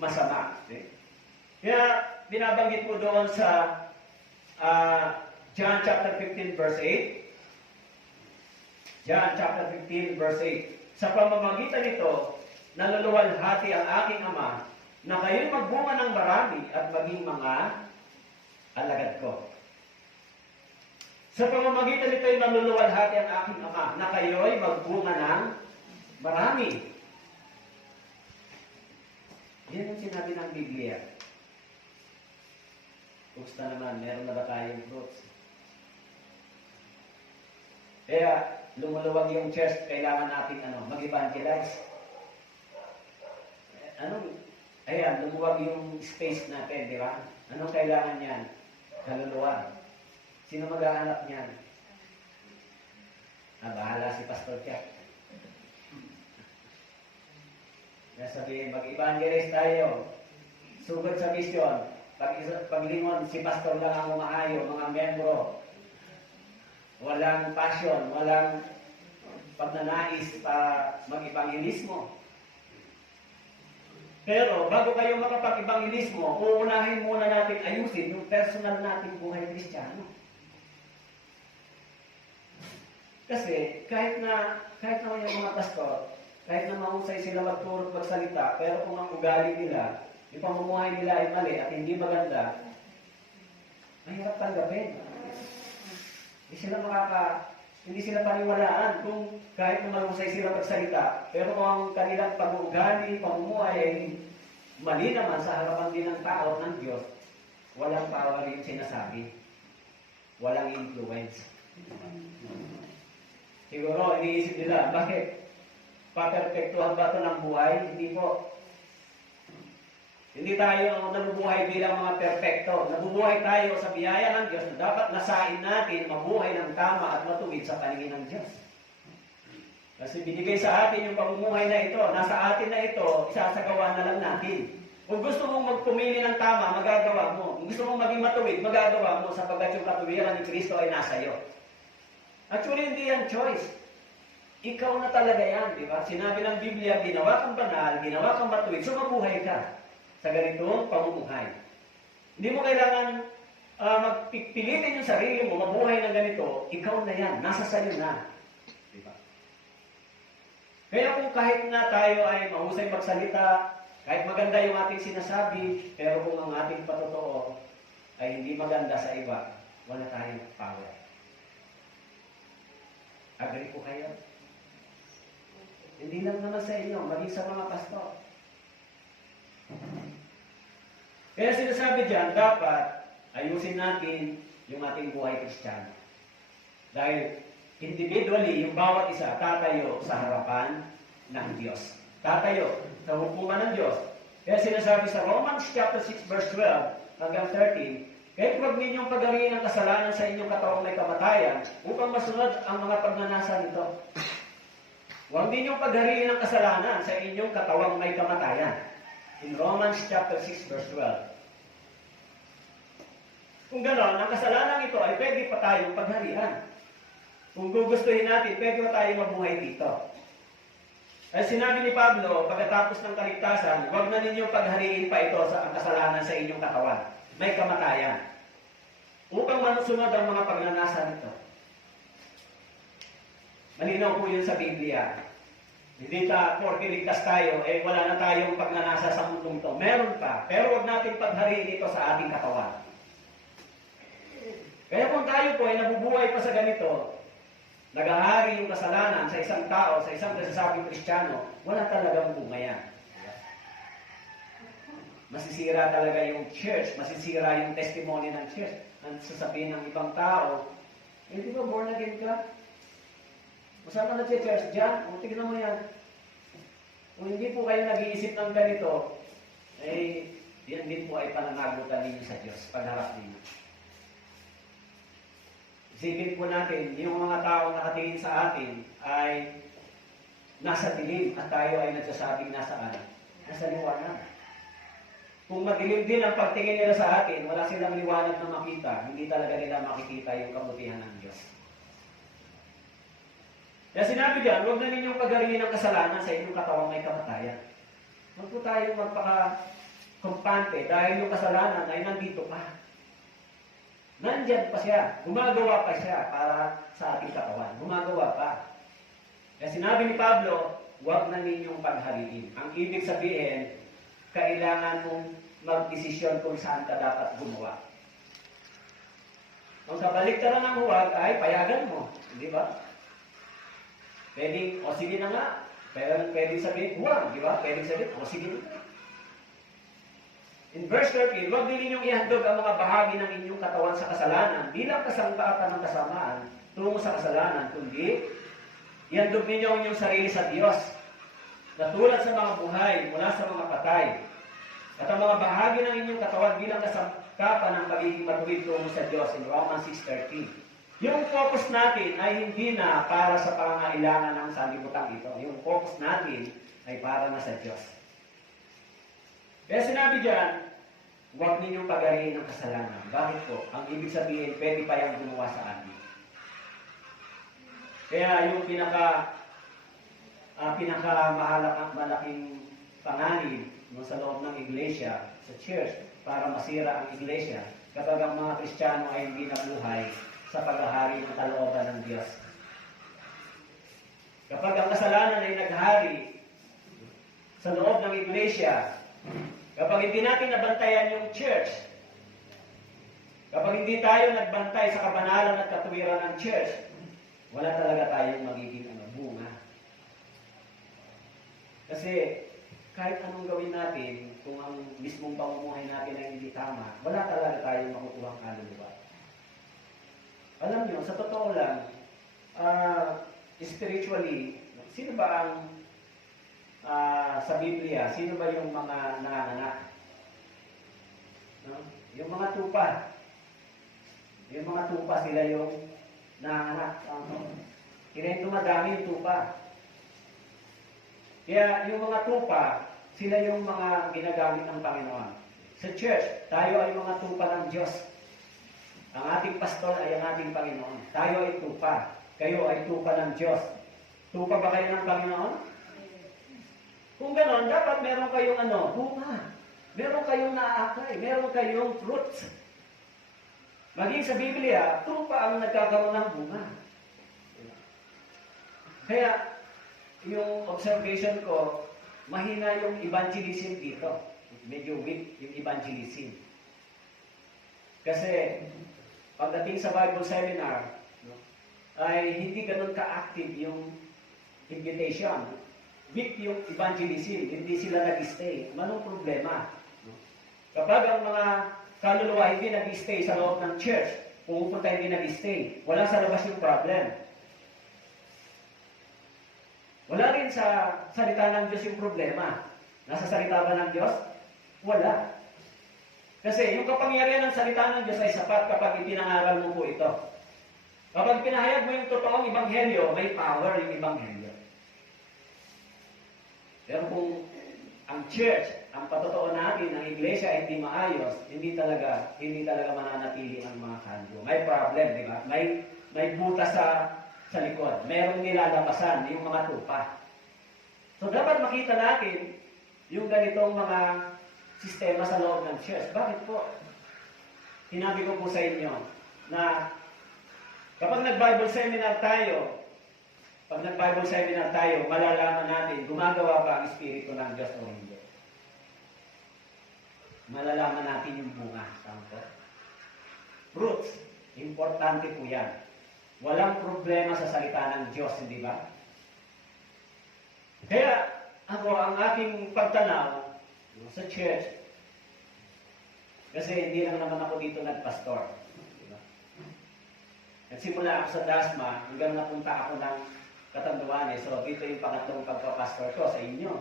masama. Kaya, binabanggit po doon sa John chapter 15 verse 8. John chapter 15 verse 8. Sa pamamagitan nito, naluluwalhati ang aking Ama na kayo'y magbunga ng marami at maging mga alagad ko. Sa pamamagitan nito ay naluluwalhati ang aking Ama na kayo'y magbunga ng marami. Yan ang sinabi ng Biblia. Kumusta naman, meron na ba tayong fruits? Kaya, lumuluwag yung church, kailangan natin mag-evangelize. Ayan, lumuwag yung space natin, di ba? Anong kailangan yan? Kaluluwa. Sino maghahanap niyan? Bahala si Pastor Jack. Kaya sabihin, mag-evangelize tayo. Sugod sa mission. Paglingon, si Pastor lang ang umaayo, mga membro. Walang passion, walang pagnanais para mag-evangelismo. Pero bago kayo makapag-evangelismo, uunahin muna natin ayusin yung personal nating buhay Kristiyano. Kasi kahit na yung mga pastor, Kahit na mahusay sila magturo at magsalita, pero kung ang ugali nila, yung pamumuhay nila ay mali at hindi maganda, mahirap tanggapin. Hindi sila paniwalaan kung kahit na mahusay sila magsalita, pero kung ang kanilang pag-uugali, pamumuhay ay mali naman sa harapan din ng tao ng Diyos, walang power yung sinasabi. Walang influence. Siguro, iniisip nila, bakit? Paperfektuhan ba ito ng buhay? Hindi po. Hindi tayo nabubuhay bilang mga perpekto. Nabubuhay tayo sa biyaya ng Diyos na dapat nasain natin mabuhay ng tama at matuwid sa paningin ng Diyos. Kasi binigay sa atin yung pamumuhay na ito. Nasa atin na ito, isasagawa na lang natin. Kung gusto mong magpumili ng tama, magagawa mo. Kung gusto mong maging matuwid, magagawa mo sapagkat yung katuwiran ni Kristo ay nasa iyo. Actually, hindi yan choice. Ikaw na talaga yan, di ba? Sinabi ng Biblia, ginawa kang banal, ginawa kang matuwid, so mabuhay ka sa ganitong pamumuhay. Hindi mo kailangan magpipilitin yung sarili mo, mabuhay ng ganito, ikaw na yan, nasa sayo na. Di ba? Kaya kung kahit na tayo ay mahusay magsalita, kahit maganda yung ating sinasabi, pero kung ang ating patotoo ay hindi maganda sa iba, wala tayong power. Agree po kayo? Hindi lang naman sa inyo, maging sa mga pastor. Kaya sinasabi diyan, dapat ayusin natin yung ating buhay Kristiyano. Dahil individually, yung bawat isa tatayo sa harapan ng Diyos. Tatayo sa hukuman ng Diyos. Kaya sinasabi sa Romans chapter 6 verse 12 hanggang 13, kahit huwag ninyong pagaliin ang kasalanan sa inyong katawang may kamatayan upang masunod ang mga pagnanasa nito. Huwag ninyong paghariin ang kasalanan sa inyong katawang may kamatayan. In Romans chapter 6 verse 12. Kung gano'n, ang kasalanan ito ay pwede pa tayong pagharian. Kung gugustuhin natin, pwede pa tayong mabuhay dito. Ay sinabi ni Pablo, pagkatapos ng kaligtasan, huwag na ninyong paghariin pa ito sa ang kasalanan sa inyong katawan. May kamatayan. Upang masunod ang mga pagnanasa nito. Malinaw po yun sa Biblia. Hindi porke ligtas tayo, wala na tayong pagnanasa sa mundong ito. Meron pa, pero huwag natin paghariin ito sa ating katawan. Kaya kung tayo po ay nabubuhay pa sa ganito, nagahari yung kasalanan sa isang tao, sa isang nasasabing Kristiyano, wala talagang bunga yan. Masisira talaga yung church, masisira yung testimony ng church. Ang sasabihin ng ibang tao, di ba born again ka? Masama na siya church dyan. Tignan mo yan. Kung hindi po kayo nag-iisip ng ganito, yan din po ay pananagutan ninyo sa Diyos, pagharap ninyo. Isipin po natin, yung mga tao nakatingin sa atin ay nasa dilim at tayo ay nagsasabing nasaan? Nasa liwanag. Kung madilim din ang pagtingin nila sa atin, wala silang liwanag na makita, hindi talaga nila makikita yung kabutihan ng Diyos. Kaya sinabi diyan, huwag na ninyong paghariin ang kasalanan sa inyong katawang may kamatayan. Huwag po tayong magpaka-kumpante dahil yung kasalanan ay nandito pa. Nandyan pa siya. Gumagawa pa siya para sa ating katawan. Gumagawa pa. Kaya sinabi ni Pablo, huwag na ninyong paghariin. Ang ibig sabihin, kailangan mong magdesisyon kung saan ka dapat gumawa. Kung sa baliktaran ng huwag, ay payagan mo. Di ba? Pwedeng, sige na nga. Pero pwedeng sabihin, huwag, di ba? Pwedeng sabihin, sige na. In verse 13, huwag din ninyong ihandog ang mga bahagi ng inyong katawan sa kasalanan bilang kasangkapan ng kasamaan tungo sa kasalanan, kundi ihandog ninyo ang inyong sarili sa Diyos na tulad sa mga buhay mula sa mga patay. At ang mga bahagi ng inyong katawan bilang kasangkapan ng pagiging matuwid tungo sa Diyos in Romans 6:13. Yung focus natin ay hindi na para sa pangangailangan ng sanlibutan ito. Yung focus natin ay para na sa Diyos. Kaya sinabi diyan, huwag ninyong paghariin ang kasalanan. Bakit po? Ang ibig sabihin, pwede pa yung gumawa sa atin. Kaya yung malaking panganib sa loob ng iglesia, sa church, para masira ang iglesia, kapag ang mga Kristiyano ay hindi nabuhay sa paghahari ng kalooban ng Diyos. Kapag ang kasalanan ay naghari sa loob ng iglesia, kapag hindi natin nabantayan yung church, kapag hindi tayo nagbantay sa kabanalan at katuwiran ng church, wala talaga tayong magiging bunga. Kasi kahit anong gawin natin, kung ang mismong pamumuhay natin ay hindi tama, wala talaga tayong makukuhang kaluluwa. Alam nyo, sa totoo lang, spiritually, sino ba ang sa Biblia, sino ba yung mga nanganak? No? Yung mga tupa. Yung mga tupa, sila yung nanganak. Kaya dumadami yung tupa. Kaya yung mga tupa, sila yung mga ginagamit ng Panginoon. Sa church, tayo ay mga tupa ng Diyos. Ang ating pastor ay ang ating Panginoon. Tayo ay tupa. Kayo ay tupa ng Diyos. Tupa ba kayo ng Panginoon? Kung gano'n, dapat meron kayong bunga. Meron kayong naakay. Meron kayong fruits. Maging sa Biblia, tupa ang nagkakaroon ng bunga. Kaya, yung observation ko, mahina yung evangelism dito. Medyo weak yung evangelism. Kasi, pagdating sa Bible seminar, ay hindi ganun ka-active yung invitation. Weak yung evangelism, hindi sila nag-stay. Anong problema? Kapag ang mga kaluluwa hindi nag-stay sa loob ng church, pumupunta hindi nag-stay, wala sa labas yung problem. Wala rin sa salita ng Diyos yung problema. Nasa salita ba ng Diyos? Wala. Kasi yung kapangyarihan ng salita ng Diyos ay sapat kapag ipinangaral mo po ito. Kapag pinahayag mo yung totoong ebanghelyo, may power yung ebanghelyo. Pero kung ang church, ang patotoo natin, ang iglesia ay hindi maayos, hindi talaga mananatili ang mga kanyo. May problem, di ba? May butas sa likod. Merong nilalabasan, yung mga tupa. So dapat makita natin yung ganitong mga sistema sa loob ng church. Bakit po? Sinabi ko po sa inyo na kapag nag-Bible seminar tayo, malalaman natin gumagawa ba ang Espiritu ng Diyos o hindi. Malalaman natin yung bunga. Fruits. Importante po yan. Walang problema sa salita ng Diyos, hindi ba? Kaya, ang aking pagtanaw sa church, kasi hindi lang naman ako dito nagpastor. Diba? Nagsimula ako sa Dasma, hanggang napunta ako ng Catanduanes. So, dito yung pangatlong pagpapastor ko sa inyo.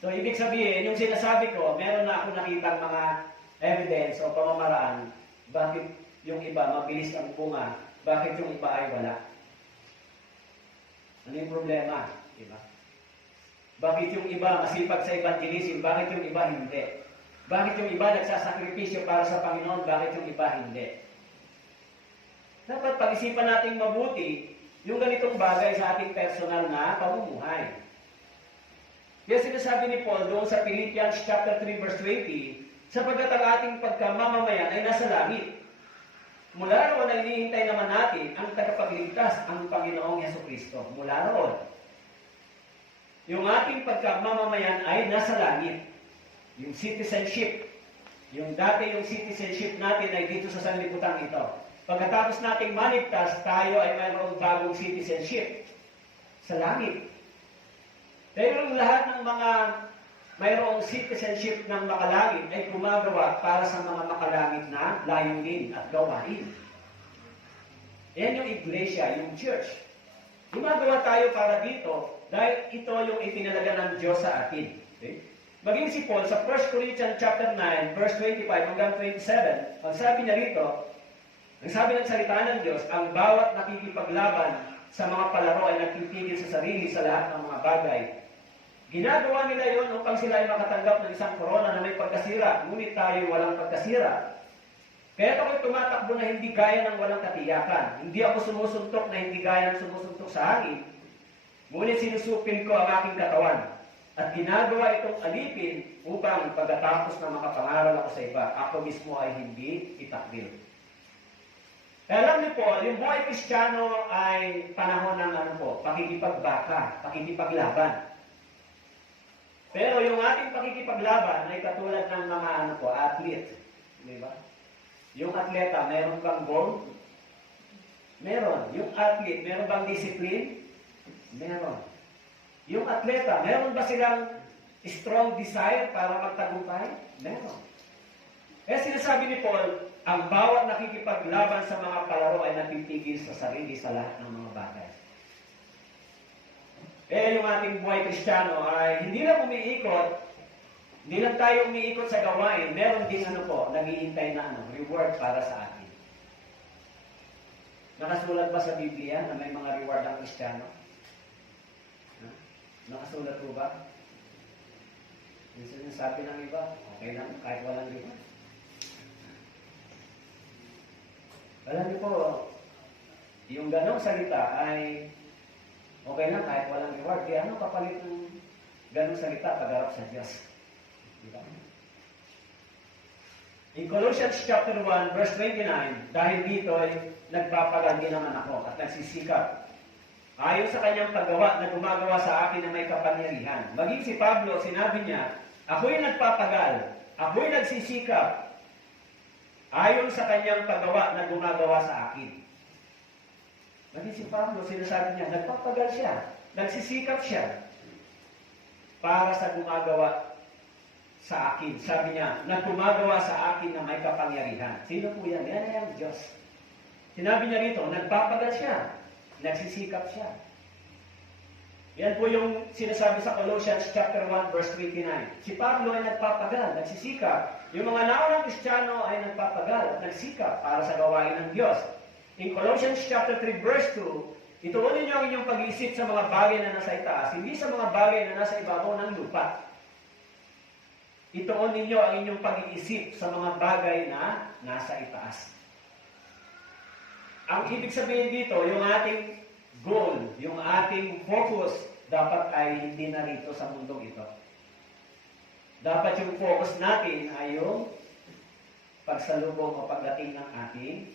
So, ibig sabihin, yung sinasabi ko, meron na ako nakitang mga evidence o pamamaraan, bakit yung iba mabilis ang bunga, bakit yung iba ay wala? Ano yung problema? Diba? Bakit yung iba masipag sa evangelism, bakit yung iba hindi? Bakit yung iba nagsasakripisyo para sa Panginoon, bakit yung iba hindi? Dapat pag-isipan natin mabuti yung ganitong bagay sa ating personal na pamumuhay. Kaya sinasabi ni Paul doon sa Philippians chapter 3 verse 20, sapagkat ang ating pagkamamamayan ay nasa langit. Mula roon ay hinihintay naman natin ang tagapagligtas, ang Panginoong Jesucristo. Mula roon. Yung ating pagkamamamayan ay nasa langit. Yung citizenship. Yung citizenship natin ay dito sa sanlibutan ito. Pagkatapos nating manigtas, tayo ay mayroong bagong citizenship sa langit. Pero lahat ng mga mayroong citizenship ng makalangit ay gumagawa para sa mga makalangit na layunin at gawain. Yan yung iglesia, yung church. Gumagawa tayo para dito dahil ito yung ipinalaga ng Diyos sa atin. Okay? Maging si Paul sa 1 Corinthians chapter 9, verse 25 hanggang 27, ang sabi niya rito, ang sabi ng salita ng Diyos, ang bawat nakikipaglaban sa mga palaro ay nagtitigil sa sarili sa lahat ng mga bagay. Ginagawa nila yon upang sila ay makatanggap ng isang korona na may pagkasira, ngunit tayo walang pagkasira. Kaya ako'y tumatakbo na hindi gaya ng walang katiyakan. Hindi ako sumusuntok na hindi gaya ng sumusuntok sa hangin. Ngunit sinusupin ko ang aking katawan. At ginagawa itong alipin upang pagkatapos na makapangaral ako sa iba, ako mismo ay hindi itakbil. Kaya alam niyo po, yung buhay Kristiyano ay panahon ng pakikipagbaka, pakikipaglaban. Pero yung ating pakikipaglaban ay katulad ng mga athlete. Di ba? Yung atleta, meron bang goal? Meron. Yung athlete, meron bang discipline? Meron. Yung atleta, meron ba silang strong desire para magtagumpay? Meron. Kaya sinasabi ni Paul, ang bawat nakikipaglaban sa mga palaro ay natitigil sa sarili sa lahat ng mga bagay. Kaya yung ating buhay Kristiyano ay hindi lang umiikot, hindi lang tayo umiikot sa gawain, meron din naghihintay na reward para sa atin. Nakasulat ba sa Biblia na may mga reward ang Kristiyano? Nakasulat po ba? Yung sinasabi ng iba, okay lang kahit walang reward. Alam niyo po, yung ganong salita ay okay lang kahit walang reward. Di ano kapalit ng ganong salita pagharap sa Diyos? Diba? In Colossians chapter 1, verse 29, dahil dito ay nagpapagal din naman ako at nagsisikap. Ayon sa kanyang paggawa na gumagawa sa akin na may kapangyarihan. Maging si Pablo, sinabi niya, ako'y nagpapagal, ako'y nagsisikap, ayon sa kanyang paggawa na gumagawa sa akin. Maging si Pablo, sinasabi niya, nagpapagal siya, nagsisikap siya para sa gumagawa sa akin. Sabi niya, nagumagawa sa akin na may kapangyarihan. Sino po yan? Yan ay ang Diyos. Sinabi niya rito, nagpapagal siya, nagsisikap siya. Yan po yung sinasabi sa Colossians chapter 1 verse 29. Si Pablo ay nagpapagal, nagsisikap. Yung mga naunang Kristiyano ay nagpapagal at nagsikap para sa gawain ng Diyos. In Colossians chapter 3 verse 2, ituunin niyo ang inyong pag-iisip sa mga bagay na nasa itaas, hindi sa mga bagay na nasa ibabaw ng lupa. Ituon ninyo ang inyong pag-iisip sa mga bagay na nasa itaas. Ang ibig sabihin dito, yung ating goal, yung ating focus, dapat ay hindi narito sa mundong ito. Dapat yung focus natin ay yung pagsalubong o pagdating ng ating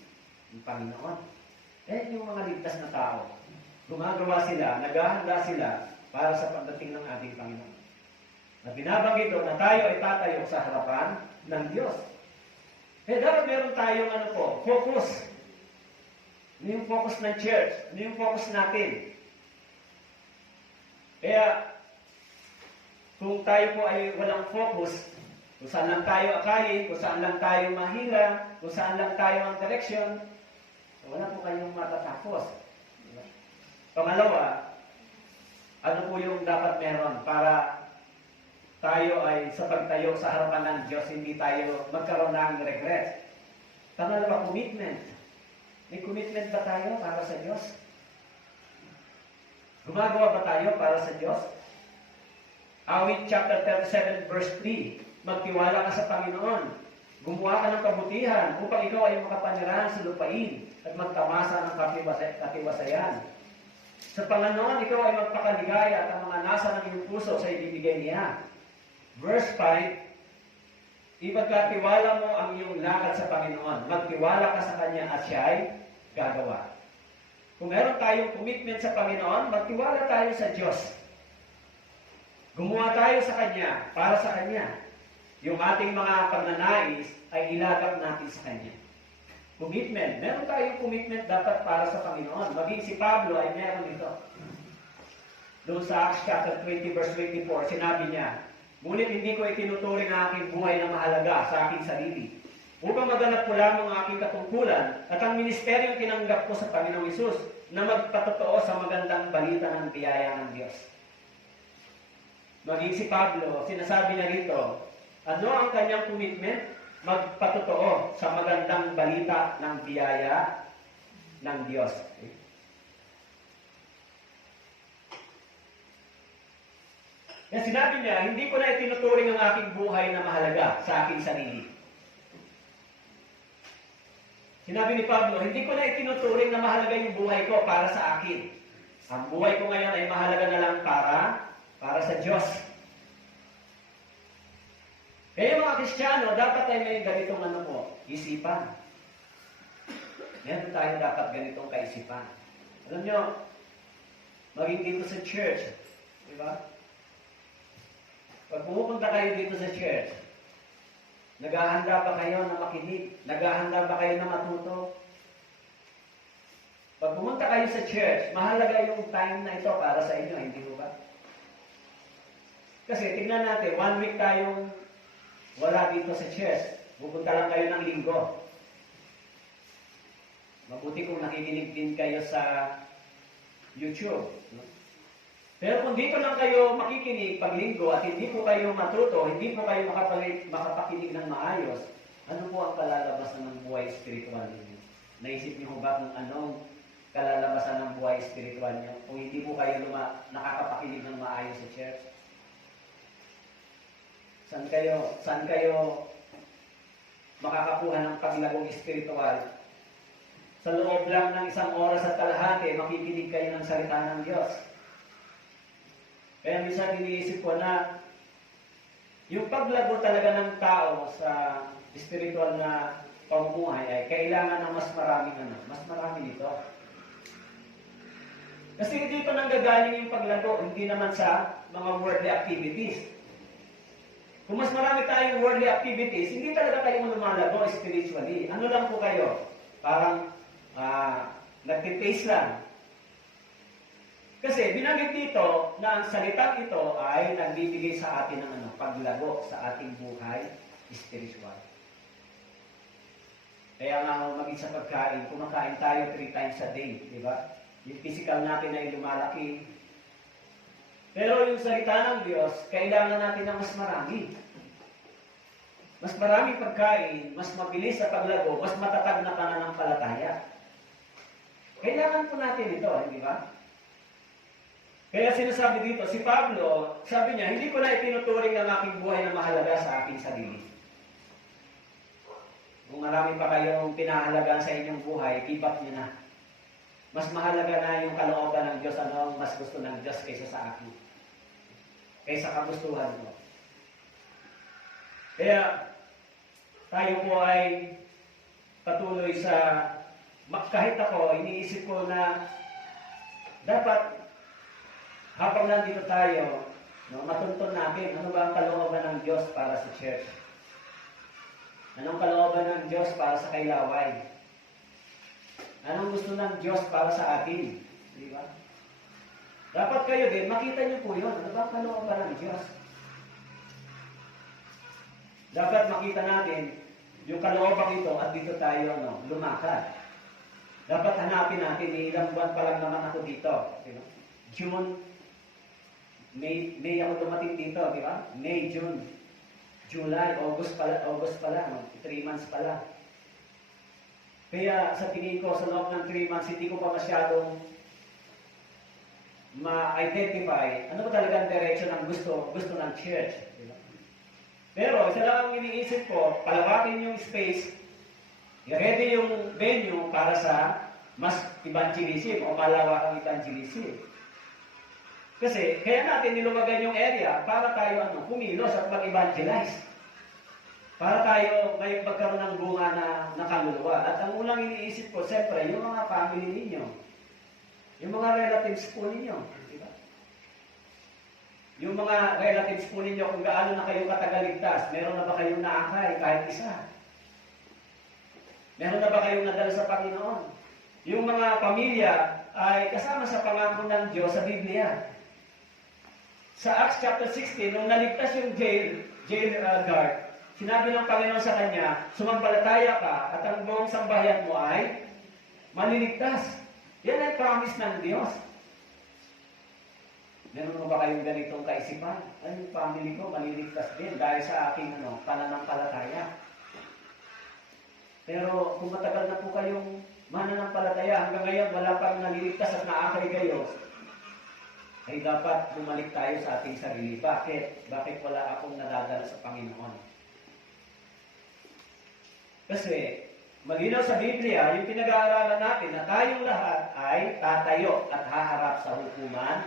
Panginoon. Eh, yung mga ligtas na tao, gumagawa sila, naghahanda sila para sa pagdating ng ating Panginoon. Na binabanggit doon na tayo ay tatayo sa harapan ng Diyos. Eh, dapat meron tayong focus. Ano yung focus ng church? Ano yung focus natin? Kaya, kung tayo po ay walang focus, kung saan lang tayo akayin, kung saan lang tayo mahila, kung saan lang tayo ang direction, wala po kayong matatapos. Diba? Pangalawa, ano po yung dapat meron para tayo ay sa pagtayo sa harapan ng Diyos, hindi tayo magkaroon ng regret? Pangalawa, commitment. May commitment ba tayo para sa Diyos? Gumagawa ba tayo para sa Diyos? Awit chapter 37 verse 3, magtiwala ka sa Panginoon. Gumawa ka ng kabutihan upang ikaw ay makapanirahan sa lupain at magtamasa ng katiwasayan. Sa Panginoon, ikaw ay magpakaligaya at ang mga nasa ng iyong puso sa ibibigay niya. Verse 5, ipagkatiwala mo ang iyong lakad sa Panginoon. Magtiwala ka sa Kanya at siya ay gagawa. Kung meron tayong commitment sa Panginoon, magtiwala tayo sa Diyos. Gumawa tayo sa Kanya, para sa Kanya. Yung ating mga pagnanais ay ilagak natin sa Kanya. Commitment. Meron tayong commitment dapat para sa Panginoon. Maging si Pablo ay meron ito. Doon sa Acts chapter 20 verse 24, sinabi niya, ngunit hindi ko itinuturing ang aking buhay na mahalaga sa aking sarili, upang maganap ko lamang ang aking katungkulan at ang ministeryong tinanggap ko sa Panginoong Hesus na magpatotoo sa magandang balita ng biyaya ng Diyos. Maging si Pablo, sinasabi niya rito, ano ang kanyang commitment? Magpatotoo sa magandang balita ng biyaya ng Diyos. Okay? Yan sinabi niya, hindi ko na itinuturing ang aking buhay na mahalaga sa aking sarili. Sinabi ni Pablo, hindi ko na itinuturing na mahalaga yung buhay ko para sa akin. Ang buhay ko ngayon ay mahalaga na lang para sa Diyos. Kaya mga Kristiyano, dapat ay may ganitong isipan. Meron tayo dapat ganitong kaisipan. Alam nyo, maging dito sa church, di ba? Pag pumupunta kayo dito sa church, naghahanda ba kayo na makinig? Naghahanda ba kayo na matuto? Pag pumunta kayo sa church, mahalaga yung time na ito para sa inyo, hindi ba? Kasi tingnan natin, 1 week tayong wala dito sa church. Pupunta lang kayo ng linggo. Mabuti kung nakikinig din kayo sa YouTube. No? Pero kung dito lang kayo makikinig pag linggo at hindi po kayo matuto, hindi po kayo makapakinig ng maayos, ano po ang kalalabasan ng buhay spiritual ninyo? Naisip niyo ba kung anong kalalabasan ng buhay spiritual niyo kung hindi po kayo nakakapakinig ng maayos sa church? Saan kayo makakakuha ng paglagong spiritual? Sa loob lang ng 1 oras at kalahati, makikinig kayo ng salita ng Diyos. Kaya minsan iniisip ko na yung paglago talaga ng tao sa spiritual na pamumuhay ay kailangan ng mas marami nito. Kasi dito nanggagaling yung paglago, hindi naman sa mga worldly activities. Kung mas marami tayong worldly activities, hindi talaga kayo lumalago spiritually. Ano lang po kayo? Parang nagtitaste lang. Kasi binanggit dito na ang salitang ito ay nagbibigay sa atin ng paglago sa ating buhay spiritual. Kaya nga maging sa pagkain, kumakain tayo 3 times a day, di ba? Yung physical natin ay lumalaki. Pero yung salita ng Diyos, kailangan natin ng mas marami. Mas maraming pagkain, mas mabilis sa paglago, mas matatag na pananampalataya. Kailangan po natin ito, hindi ba? Kaya sinasabi dito, si Pablo, sabi niya, hindi ko na itinuturing ang aking buhay na mahalaga sa aking sarili. Kung marami pa kayong pinahalagaan sa inyong buhay, keep up niyo na. Mas mahalaga na yung kalooban ng Diyos, ano ang mas gusto ng Diyos kaysa sa akin. Kaysa kagustuhan mo. Kaya, tayo po ay patuloy sa, kahit ako, iniisip ko na dapat habang nandito tayo, matuntun natin ano ba ang kalooban ng Diyos para sa church. Anong kalooban ng Diyos para sa kailaway? Anong gusto ng Diyos para sa atin? Di ba? Dapat kayo din, makita niyo po yun. Ano ba ang kalooban ng Diyos? Dapat makita natin yung kalooban ito at dito tayo lumakad. Dapat hanapin natin, ilang buwan pa lang naman ako dito. June, May ako dumating dito, di ba? May, June, July, August pa lang, 3 months pa lang. Kaya sa tingin ko, sa loob ng 3 months, hindi ko pa masyadong ma-identify ano ba talaga ang direction ng gusto ng church. Di ba? Pero isa lang ang iniisip ko, palawakin yung space, i-ready yung venue para sa mas evangelism o malawakang evangelism. Kasi, kaya natin nilumagan yung area para tayo kumilos at mag-evangelize. Para tayo may magkaroon ng bunga na nakaluluwa. At ang unang iniisip ko, siyempre, yung mga family ninyo. Yung mga relatives po ninyo. Diba? Yung mga relatives po ninyo, kung gaano na kayo katagaligtas, meron na ba kayong naakay kahit isa? Meron na ba kayong nadala sa Panginoon? Yung mga pamilya ay kasama sa pangako ng Diyos sa Biblia. Sa Acts chapter 16, nung naligtas yung jail guard, sinabi ng Panginoon sa kanya, sumampalataya ka at ang buong sambahayan mo ay maliligtas. Yan ay promise ng Diyos. Meron mo ba kayong ganitong kaisipan? Ay, yung family ko maliligtas din dahil sa aking pananampalataya. Pero kung matagal na po kayong mananampalataya, hanggang ngayon wala pang naliligtas at naakay kayo, ay dapat bumalik tayo sa ating sarili. Bakit? Bakit wala akong nadadala sa Panginoon? Kasi, malinaw sa Biblia, yung pinag-aaralan natin na tayong lahat ay tatayo at haharap sa hukuman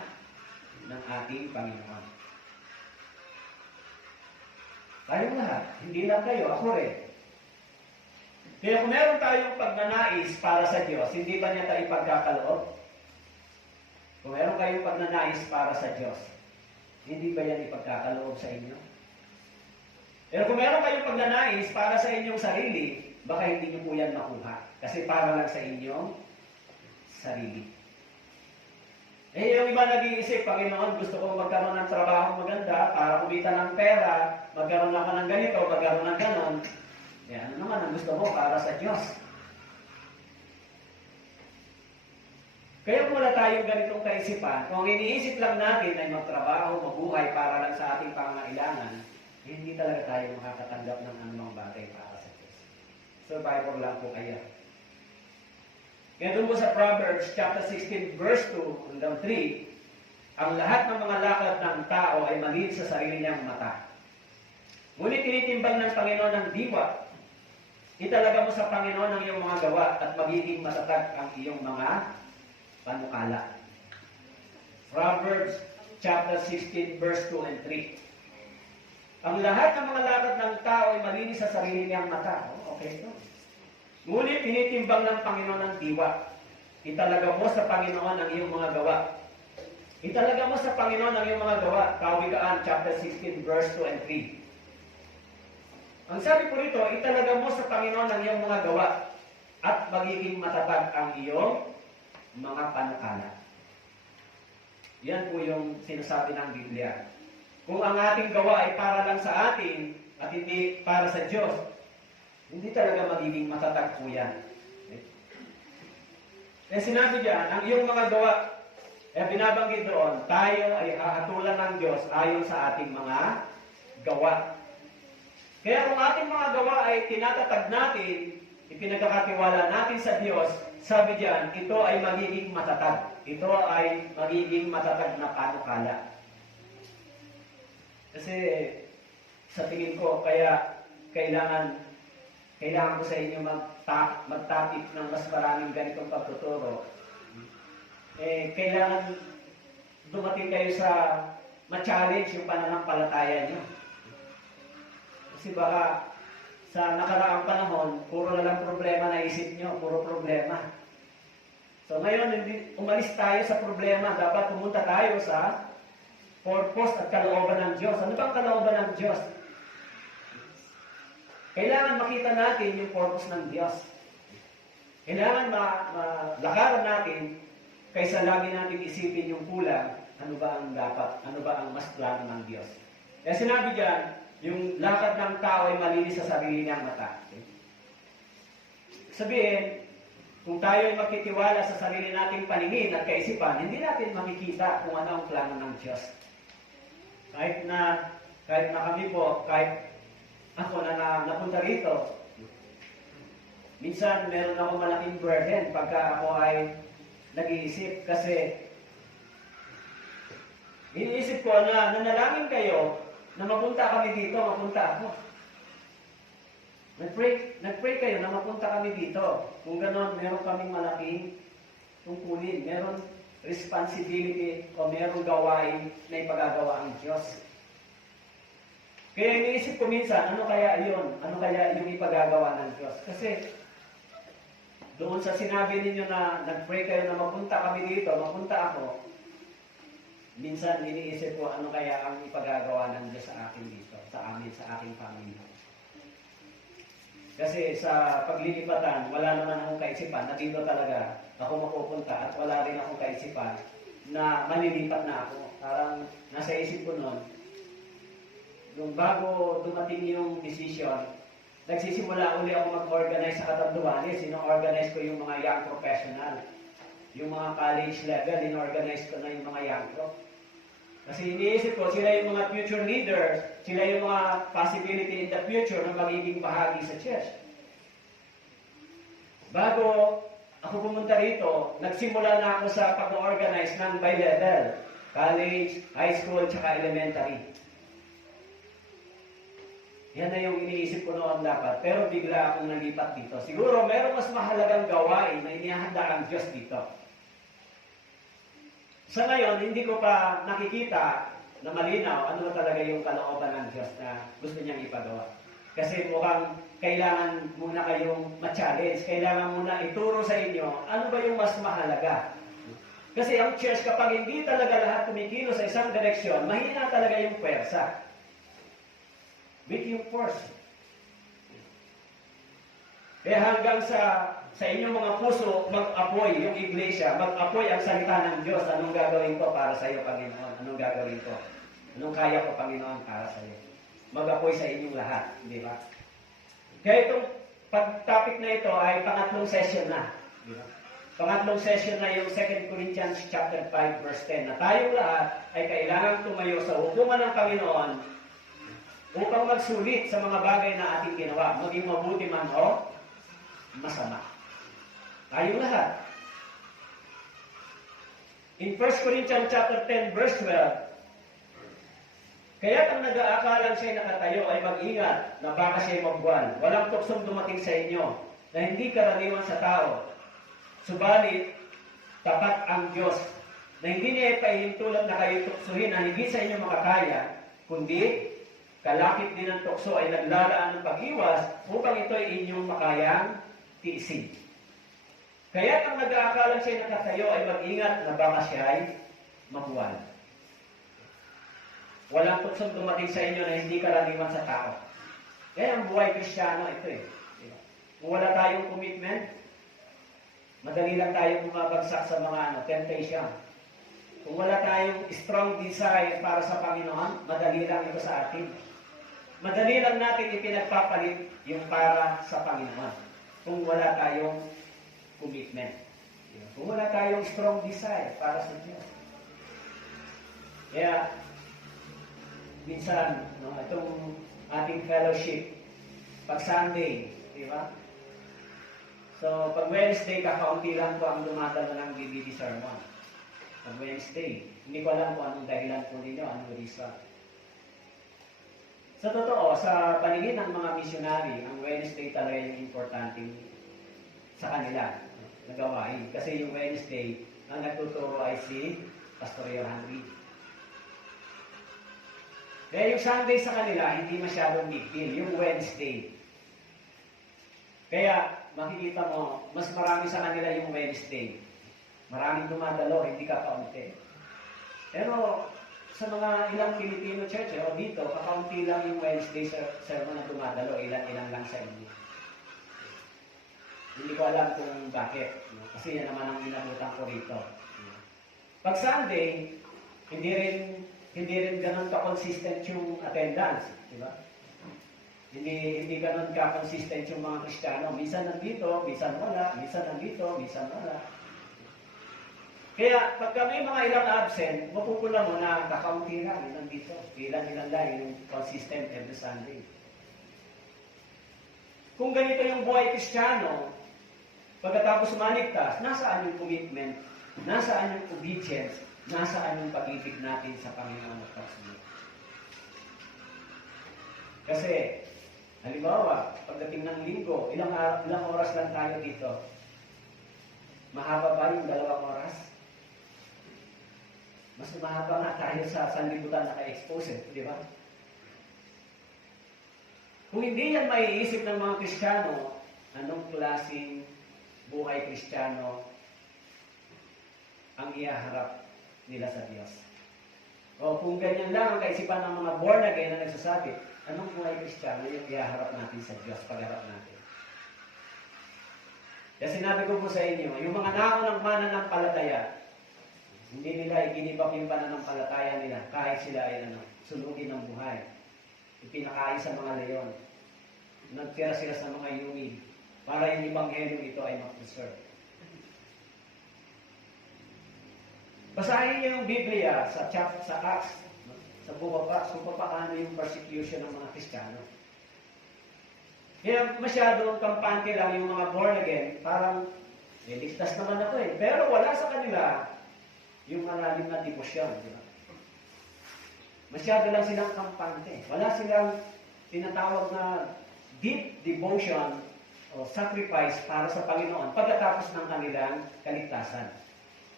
ng ating Panginoon. Tayong lahat. Hindi lang kayo, ako rin. Kaya kung meron tayong pagnanais para sa Diyos, hindi ba niya tayo ipagkakaloob? Kung meron kayong pagnanais para sa Diyos, Hindi ba yan ipagkakaloob sa inyo? Pero kung meron kayong pagnanais para sa inyong sarili, baka hindi nyo po yan makuha. Kasi para lang sa inyong sarili. Eh, yung iba nag-iisip, Panginoon, gusto kong magkaroon ng trabaho maganda para kumita ng pera, magkaroon ako ng ganito, magkaroon ng ganon. Eh, ano naman ang gusto mo para sa Diyos? Kaya kung wala tayong ganitong kaisipan, kung iniisip lang natin ay magtrabaho, mabuhay para lang sa ating pangangailangan, hindi talaga tayo makakatanggap ng anumang bagay para sa Diyos. Survivor lang po kaya. Kaya doon po sa Proverbs chapter 16 verse 2 hanggang 3, ang lahat ng mga lakad ng tao ay maliit sa sarili niyang mata. Ngunit tinitimbang ng Panginoon ang diwa. Italaga mo sa Panginoon ang iyong mga gawa at magiging matatag ang iyong mga panukala. Proverbs chapter 16 verse 2 and 3. Ang lahat ng mga lakad ng tao ay malinis sa sarili niyang mata. Okay ito. Ngunit tinitimbang ng Panginoon ang diwa. Italaga mo sa Panginoon ang iyong mga gawa. Italaga mo sa Panginoon ang iyong mga gawa. Kawikaan chapter 16 verse 2 and 3. Ang sabi po rito, italaga mo sa Panginoon ang iyong mga gawa at magiging matatag ang iyong mga panukala. Yan po yung sinasabi ng Biblia. Kung ang ating gawa ay para lang sa atin at hindi para sa Diyos, hindi talaga magiging matatag po yan. Kaya sinabi diyan, ang iyong mga gawa, binabanggit doon, tayo ay hahatulan ng Diyos ayon sa ating mga gawa. Kaya kung ating mga gawa ay tinatatag natin, ipinagkakatiwala natin sa Diyos, sabi diyan, ito ay magiging matatag. Ito ay magiging matatag na panukala. Kasi sa tingin ko, kaya kailangan ko sa inyo magtapik ng mas maraming ganitong pagtuturo. Kailangan dumating kayo sa ma-challenge yung pananampalataya niyo. Kasi baka sa nakaraang panahon, puro na lang problema na isip nyo, puro problema. So ngayon, umalis tayo sa problema, dapat pumunta tayo sa purpose at kalooban ng Diyos. Ano bang kalooban ng Diyos? Kailangan makita natin yung purpose ng Diyos. Kailangan malakaran natin kaysa lagi natin isipin yung kulang, ano ba ang dapat, ano ba ang mas plano ng Diyos. Kaya sinabi diyan, yung lakad ng tao ay malinis sa sarili niyang mata. Okay? Sabihin, kung tayo ay magtitiwala sa sarili nating paningin at kaisipan, hindi natin makikita kung ano ang plano ng Diyos. Kahit na kami po, kahit ako na napunta rito, minsan meron ako malaking burden pagka ako ay nag-iisip kasi iniisip ko na nanalangin kayo na mapunta kami dito, mapunta ako. Nag-pray kayo na mapunta kami dito. Kung gano'n, meron kaming malaking tungkulin. Meron responsibility o meron gawain na ipagagawa ang Diyos. Kaya iniisip ko minsan, ano kaya yun? Ano kaya yung ipagagawa ng Diyos? Kasi doon sa sinabi ninyo na nag-pray kayo na mapunta kami dito, mapunta ako, minsan iniisip ko ano kaya ang ipagagawa ng Diyos sa akin dito, sa amin, sa aking pamilya. Kasi sa paglilipatan, wala naman akong kaisipan na dito talaga ako mapupunta at wala rin akong kaisipan na malilipat na ako. Parang nasa isip ko noon, nung bago dumating yung decision, nagsisimula uli ako mag-organize sa Catanduanes. Sino-organize ko yung mga young professional. Yung mga college level, in-organize ko na yung mga young pro. Kasi iniisip ko, sila yung mga future leaders, sila yung mga possibility in the future na magiging bahagi sa church. Bago ako pumunta rito, nagsimula na ako sa pag-organize ng bi-level, college, high school, tsaka elementary. Yan na yung iniisip ko noon dapat, pero bigla akong nalipat dito. Siguro meron mas mahalagang gawain na inihahanda ang Diyos dito. Sa ngayon, hindi ko pa nakikita na malinaw ano ba talaga yung kalooban ng Diyos na gusto niyang ipagawa. Kasi mukhang kailangan muna kayong ma-challenge, kailangan muna ituro sa inyo ano ba yung mas mahalaga. Kasi ang church, kapag hindi talaga lahat kumikilos sa isang direksyon, mahina talaga yung pwersa. Weak yung force. Kaya hanggang sa inyong mga puso, mag-apoy yung iglesia, mag-apoy ang salita ng Diyos. Anong gagawin ko para sa iyo, Panginoon? Anong gagawin ko? Anong kaya ko, Panginoon, para sa iyo? Mag-apoy sa inyong lahat, di ba? Kaya itong pag-topic na ito ay pangatlong session na. Di ba? Pangatlong session na yung 2 Corinthians chapter 5 verse 10 na tayong lahat ay kailangang tumayo sa hukuman ng Panginoon upang magsulit sa mga bagay na ating ginawa, maging mabuti man o masama. Tayong lahat. In 1 Corinthians chapter 10 verse 12, kaya't ang nag-aakalang siya'y nakatayo ay mag-ingat na baka siya'y mabuwal. Walang tuksong dumating sa inyo na hindi karaniwan sa tao. Subalit, tapat ang Diyos na hindi niya ipahintulot na kayo tuksuhin na hindi sa inyo makakaya, kundi kalakip din ng tukso ay naglalaan ng pag-iwas upang ito ay inyong makayang tiisin. Kaya't ang nag-aakalang siya'y nakatayo ay mag-ingat na baka siya'y mabuwal. Walang tuksong dumating sa inyo na hindi karaniwan sa tao. Kaya ang buhay Kristiyano ito eh. Kung wala tayong commitment, madali lang tayong bumabagsak sa mga temptation. Kung wala tayong strong desire para sa Panginoon, madali lang ito sa atin. Madali lang natin ipinagpapalit yung para sa Panginoon. Kung wala tayong commitment. Kung wala tayong strong desire para sa Diyos. Kaya, minsan, itong ating fellowship, pag Sunday, di ba? So, pag Wednesday, kakaunti lang po ang dumadalo ng DVD sermon. Pag Wednesday, hindi ko alam kung anong dahilan po ninyo, anong reason. Sa totoo, sa paningin ng mga missionary, ang Wednesday talaga yung importante sa kanila na gawain. Kasi yung Wednesday, ang nagtuturo ay si Pastor Henry. Kaya yung Sunday sa kanila, hindi masyadong big deal. Yung Wednesday. Kaya, makikita mo, mas marami sa kanila yung Wednesday. Maraming dumadalo, hindi ka kaunti. Pero, sa mga ilang Filipino church, o dito, kakaunti lang yung Wednesday sermon na dumadalo, ilan-ilan lang sa inyo. Hindi ko alam kung bakit. Kasi yan naman ang inabutan ko rito. Pag Sunday, hindi rin ganun ka-consistent yung attendance. Diba? Hindi ganun ka-consistent yung mga Kristiyano. Minsan nandito, minsan wala, minsan nandito, minsan wala. Kaya, pagka may mga ilang absent, mapupula mo na kakaunti lang, yun nandito. Ilan lang yung consistent every Sunday. Kung ganito yung buhay Kristiyano, pagkatapos maligtas, nasaan yung commitment? Nasaan yung obedience? Nasaan yung pag-ibig natin sa Panginoon at pagsunod? Kasi, halimbawa, pagdating ng linggo, ilang oras lang tayo dito. Mahaba ba yung 2 oras? Mas mahaba nga tayo sa sanlibutan na ka-expose, di ba? Kung hindi yan maiisip ng mga Kristiyano, anong klaseng buhay Kristiyano ang ihaharap nila sa Diyos? O kung ganyan lang ang kaisipan ng mga born again na nagsasabi, anong buhay Kristiyano yung ihaharap natin sa Diyos pagharap natin? Kaya sinabi ko po sa inyo, yung mga naunang mananampalataya, hindi nila iginibak yung pananampalataya nila kahit sila ay sunugin ng buhay. Ipinakain sa mga leon. Nagtira sila sa mga yungin para yung ebanghelyo ito ay mag-preserve. Basahin niyo yung Biblia sa Acts, sa book of Acts, kung paano yung persecution ng mga Kristiyano. Kaya masyadong kampante lang yung mga born again, parang, ligtas naman ako eh. Pero wala sa kanila yung malalim na devotion. Diba? Masyado lang silang kampante. Wala silang tinatawag na deep devotion o sacrifice para sa Panginoon pagkatapos ng kanilang kaligtasan.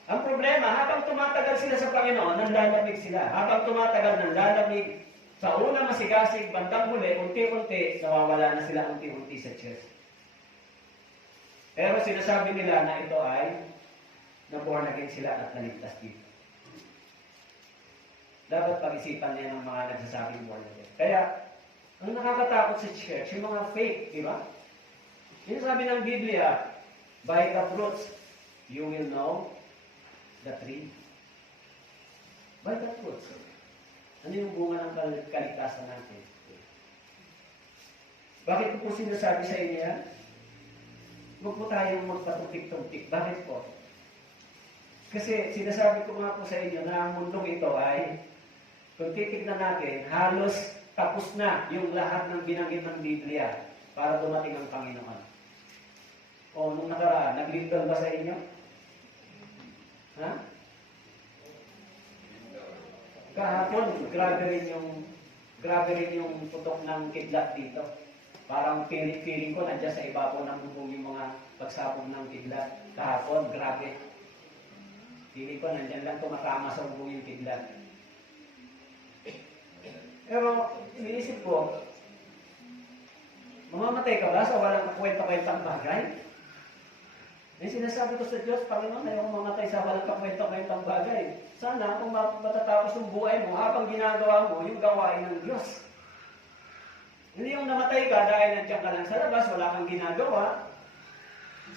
Ang problema, habang tumatagal sila sa Panginoon, nanlalamig sila. Habang tumatagal, nanlalamig. Sa una masigasig, bandang huli, unti-unti, nawawala na sila unti-unti sa church. Pero sinasabi nila na ito ay na born again sila at naligtas dito. Dapat pag-isipan niya ng mga nagsasabing born again. Kaya, ang nakakatakot sa church, yung mga fake, di ba? Yung sabi ng Biblia, by the fruits, you will know the tree. By the fruits. Ano yung bunga ng kaligtasan natin? Bakit ko po sinasabi sa inyo yan? Huwag po tayong magpatumpik-tumpik. Bakit po? Kasi sinasabi ko nga po sa inyo na ang mundong ito ay, kung titignan natin, halos tapos na yung lahat ng binanggit ng Biblia para dumating ang Panginoon. O, nung nakaraan, naglindol ba sa inyo? Ha? Kahapon, grabe rin yung putok ng kidlat dito. Parang feeling ko, nandiyan sa ibabaw ng bubong yung mga pagsapog ng kidlat. Kahapon, grabe. Feeling ko, nandiyan lang tumatama sa bubong yung kidlat. Pero, iniisip ko, mamamatay ka ba sa walang kakwenta-kwentang bagay? Eh, sinasabi ko sa Diyos, Panginoon, ayaw mamatay sa walang kakwenta-kwentang bagay. Sana, kung matatapos yung buhay mo, habang ginagawa mo, yung gawain ng Diyos. Hindi yung namatay ka dahil nandiyan ka lang sa labas, wala kang ginagawa.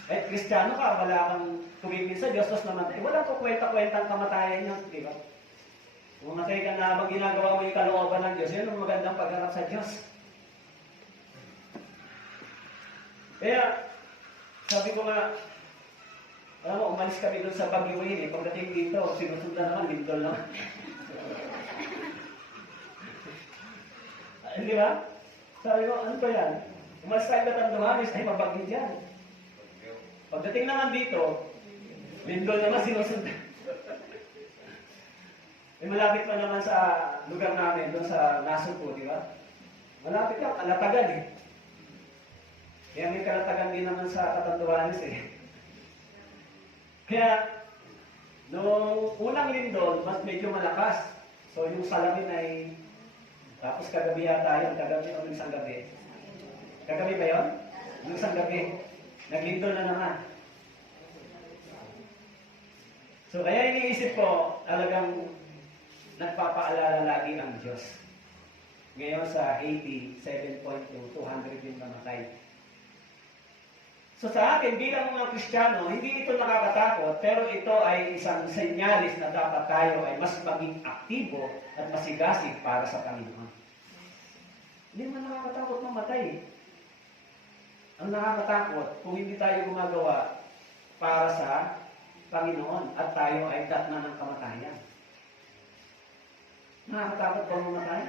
Eh, Kristiyano ka, wala kang tumingin sa Diyos, tapos namatay. Walang kakwenta-kwentang kamatayan yun, di ba? Kung matay ka na habang ginagawa mo yung kalooban ng Diyos, yun ang magandang pagharap sa Diyos. Kaya, sabi ko nga, alam mo, umalis kami doon sa Baguio eh. Pagdating dito, sinusundan naman, lindol naman. Hindi ba? Sabi ko, ano ba yan? Umalis tayo Batanduhanes, ay mabagyo dyan. Pagdating naman dito, lindol naman sinusundan. Eh, malapit pa naman sa lugar namin, doon sa Nasugbu, di ba? Malapit lang, Kalatagan eh. Kaya may Kalatagan din naman sa Batanduhanes eh. Kaya, nung unang lindol, mas medyo malakas. So, yung salamin ay, tapos kagabi yata yun, kagabi o isang gabi. Kagabi ba yun? Yung isang gabi, naglindol na naman. So, kaya iniisip ko, talagang nagpapaalala lagi ang Diyos. Ngayon sa 87.2, 200 yung namatay. So sa akin, bilang mga Kristiyano, hindi ito nakakatakot, pero ito ay isang senyalis na dapat tayo ay mas maging aktibo at masigasig para sa Panginoon. Hindi man nakakatakot mamatay. Ang nakakatakot kung hindi tayo gumagawa para sa Panginoon at tayo ay datna ng kamatayan. Nakakatakot ba mamatay?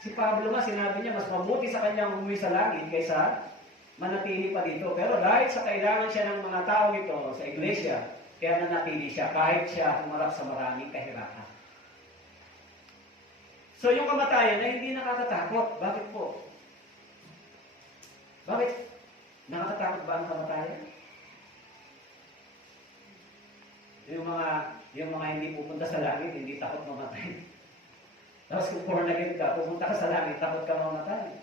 Si Pablo nga, sinabi niya, mas mabuti sa kanyang umuwi sa langit kaysa manatili pa dito. Pero dahil sa kailangan siya ng mga tao ito sa iglesia, kaya nanatili siya kahit siya humarap sa maraming kahirapan. So yung kamatayan ay hindi nakakatakot. Bakit po? Bakit? Nakakatakot ba ang kamatayan? Yung mga hindi pupunta sa langit, hindi takot mamatay. Tapos kung born again ka, pupunta ka sa langit, takot ka mamatay.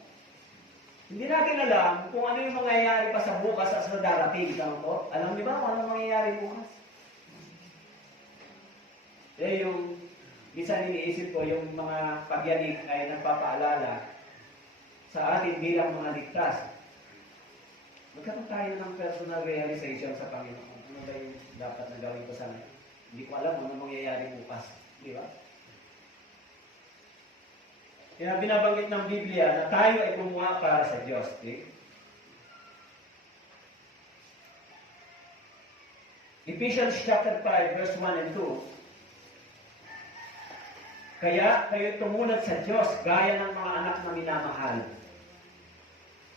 Hindi natin alam kung ano yung mangyayari pa sa bukas at sa darating. Tama po? Alam niyo ba kung ano mangyayari bukas? Eh yung, minsan iniisip ko, yung mga pagyanig ay nagpapaalala sa atin bilang mga ligtas. Magkaroon tayo ng personal realization sa Panginoon. Ano ba yung dapat na gawin ko sa ngayon? Hindi ko alam ano mangyayari bukas. Di ba? Kaya binabanggit ng Biblia na tayo ay gumawa para sa Diyos. Okay? Ephesians chapter 5, verse 1 and 2. Kaya kayo tumunad sa Diyos gaya ng mga anak na minamahal.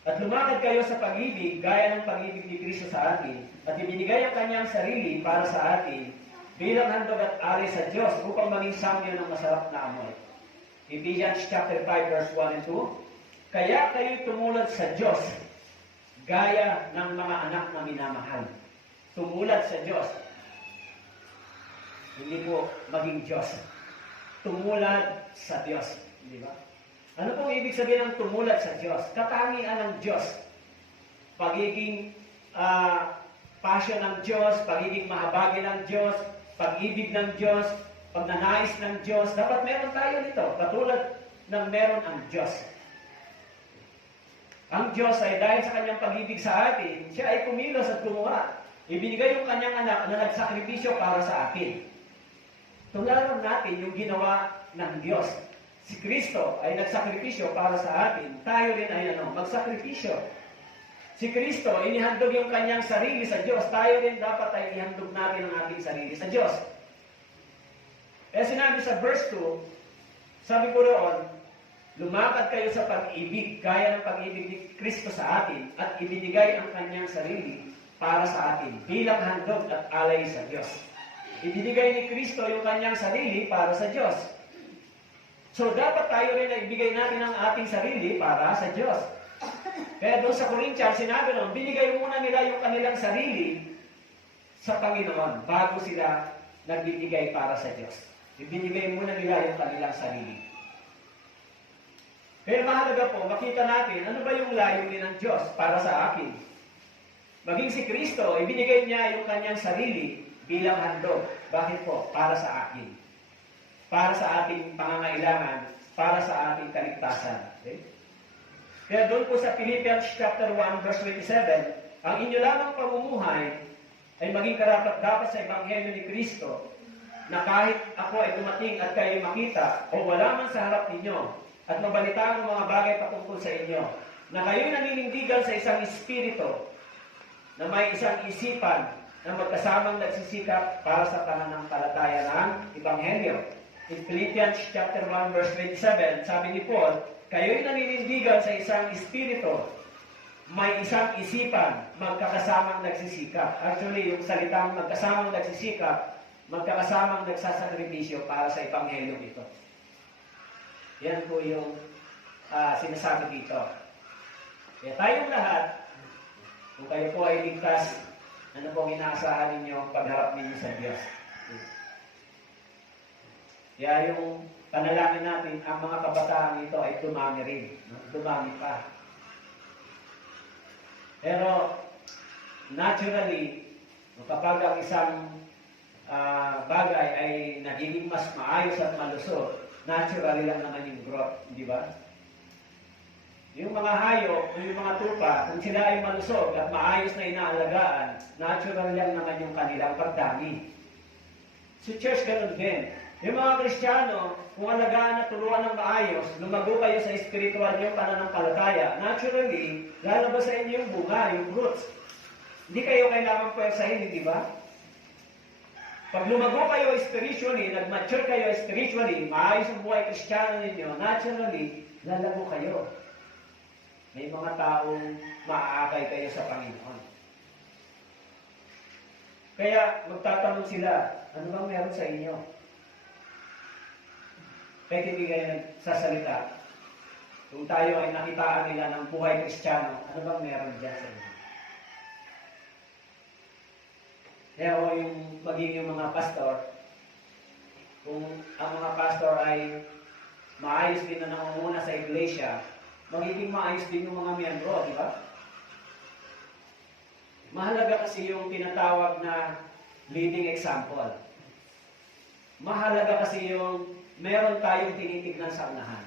At lumakad kayo sa pag-ibig gaya ng pag-ibig ni Kristo sa atin. At ibinigay ang kanyang sarili para sa atin bilang handog at alay sa Diyos upang maging samyo ng masarap na amoy. Ephesians chapter 5 verse 1 and 2. Kaya kayo tumulad sa Diyos gaya ng mga anak na minamahal. Tumulad sa Diyos. Hindi po maging Diyos. Tumulad sa Diyos. Di ba? Ano pong ibig sabihin ng tumulad sa Diyos? Katangian ng Diyos. Pagiging passion ng Diyos, pagiging mahabagin ng Diyos, pag-ibig ng Diyos, pagnanais ng Diyos. Dapat meron tayo nito, katulad ng meron ang Diyos. Ang Diyos ay dahil sa kanyang pag-ibig sa atin, siya ay kumilos at gumawa. Ibinigay yung kanyang anak na nagsakripisyo para sa atin. Tularan natin yung ginawa ng Diyos. Si Kristo ay nagsakripisyo para sa atin. Tayo rin ay magsakripisyo. Si Kristo, inihandog yung kanyang sarili sa Diyos. Tayo rin dapat ay ihandog natin ang ating sarili sa Diyos. Kaya sinabi sa verse 2, sabi ko roon, lumakad kayo sa pag-ibig, gaya ng pag-ibig ni Kristo sa atin, at ibinigay ang kanyang sarili para sa atin, bilang handog at alay sa Diyos. Ibinigay ni Kristo yung kanyang sarili para sa Diyos. So, dapat tayo rin na ibigay natin ang ating sarili para sa Diyos. Kaya doon sa Corinthians, sinabi nun, binigay muna nila yung kanilang sarili sa Panginoon bago sila nagbibigay para sa Diyos. Ibinigay muna nila yung kanilang sarili. Kaya mahalaga po, makita natin, ano ba yung layunin ng Diyos para sa akin? Maging si Kristo, ibinigay niya yung kanyang sarili bilang handog. Bakit po? Para sa akin. Para sa ating pangangailangan, para sa ating kaligtasan. Okay? Kaya doon po sa Philippians chapter 1, verse 27, ang inyo lamang pamumuhay ay maging karapat-dapat sa Ebanghelyo ni Kristo, na kahit ako ay dumating at kayo makita o wala man sa harap ninyo at mabalitaan ang mga bagay patungkol sa inyo, na kayo'y naninindigan sa isang espiritu, na may isang isipan, na magkasamang nagsisikap para sa pananampalataya ng Ebanghelyo. In Philippians chapter 1, verse 27, sabi ni Paul, kayo'y naninindigan sa isang espiritu, may isang isipan, magkakasamang nagsisikap. Actually, yung salitang magkasamang nagsisikap, magkakasamang nagsasakripisyo para sa Ebanghelyo ito. Yan po yung sinasabi dito. Kaya tayong lahat, kung kayo po ay ligtas, ano pong inaasahan ninyo ang pagharap ninyo sa Diyos? Kaya yung panalangin natin, ang mga kabataan ito ay dumami rin. Dumami pa. Pero, naturally, kapag ang isang bagay ay nagiging mas maayos at malusog, naturally lang naman yung growth, di ba? Yung mga hayop, yung mga tupa, kung sila ay malusog at maayos na inaalagaan, natural lang naman yung kanilang pagdami. Sa church, ganun din. Yung mga Kristiyano, kung alagaan at turuan ng maayos, lumago kayo sa spiritual niyong pananampalataya, naturally, lalabas sa inyo yung bunga, yung fruits. Hindi kayo kailangan pwersahin, di ba? Pag lumago kayo spiritually, nag-mature kayo spiritually, maayos ang buhay Kristiyano ninyo, naturally, lalago kayo. May mga taong maaakay kayo sa Panginoon. Kaya magtatanong sila, ano bang meron sa inyo? Kahit hindi kayo nagsasalita, kung tayo ay nakitaan nila ng buhay Kristiyano, ano bang meron dyan sa inyo? Kaya o yung maging yung mga pastor, kung ang mga pastor ay maayos din na nangunguna sa iglesia, magiging maayos din yung mga miyembro, di ba? Mahalaga kasi yung tinatawag na leading example. Mahalaga kasi yung meron tayong tinitignan sa unahan.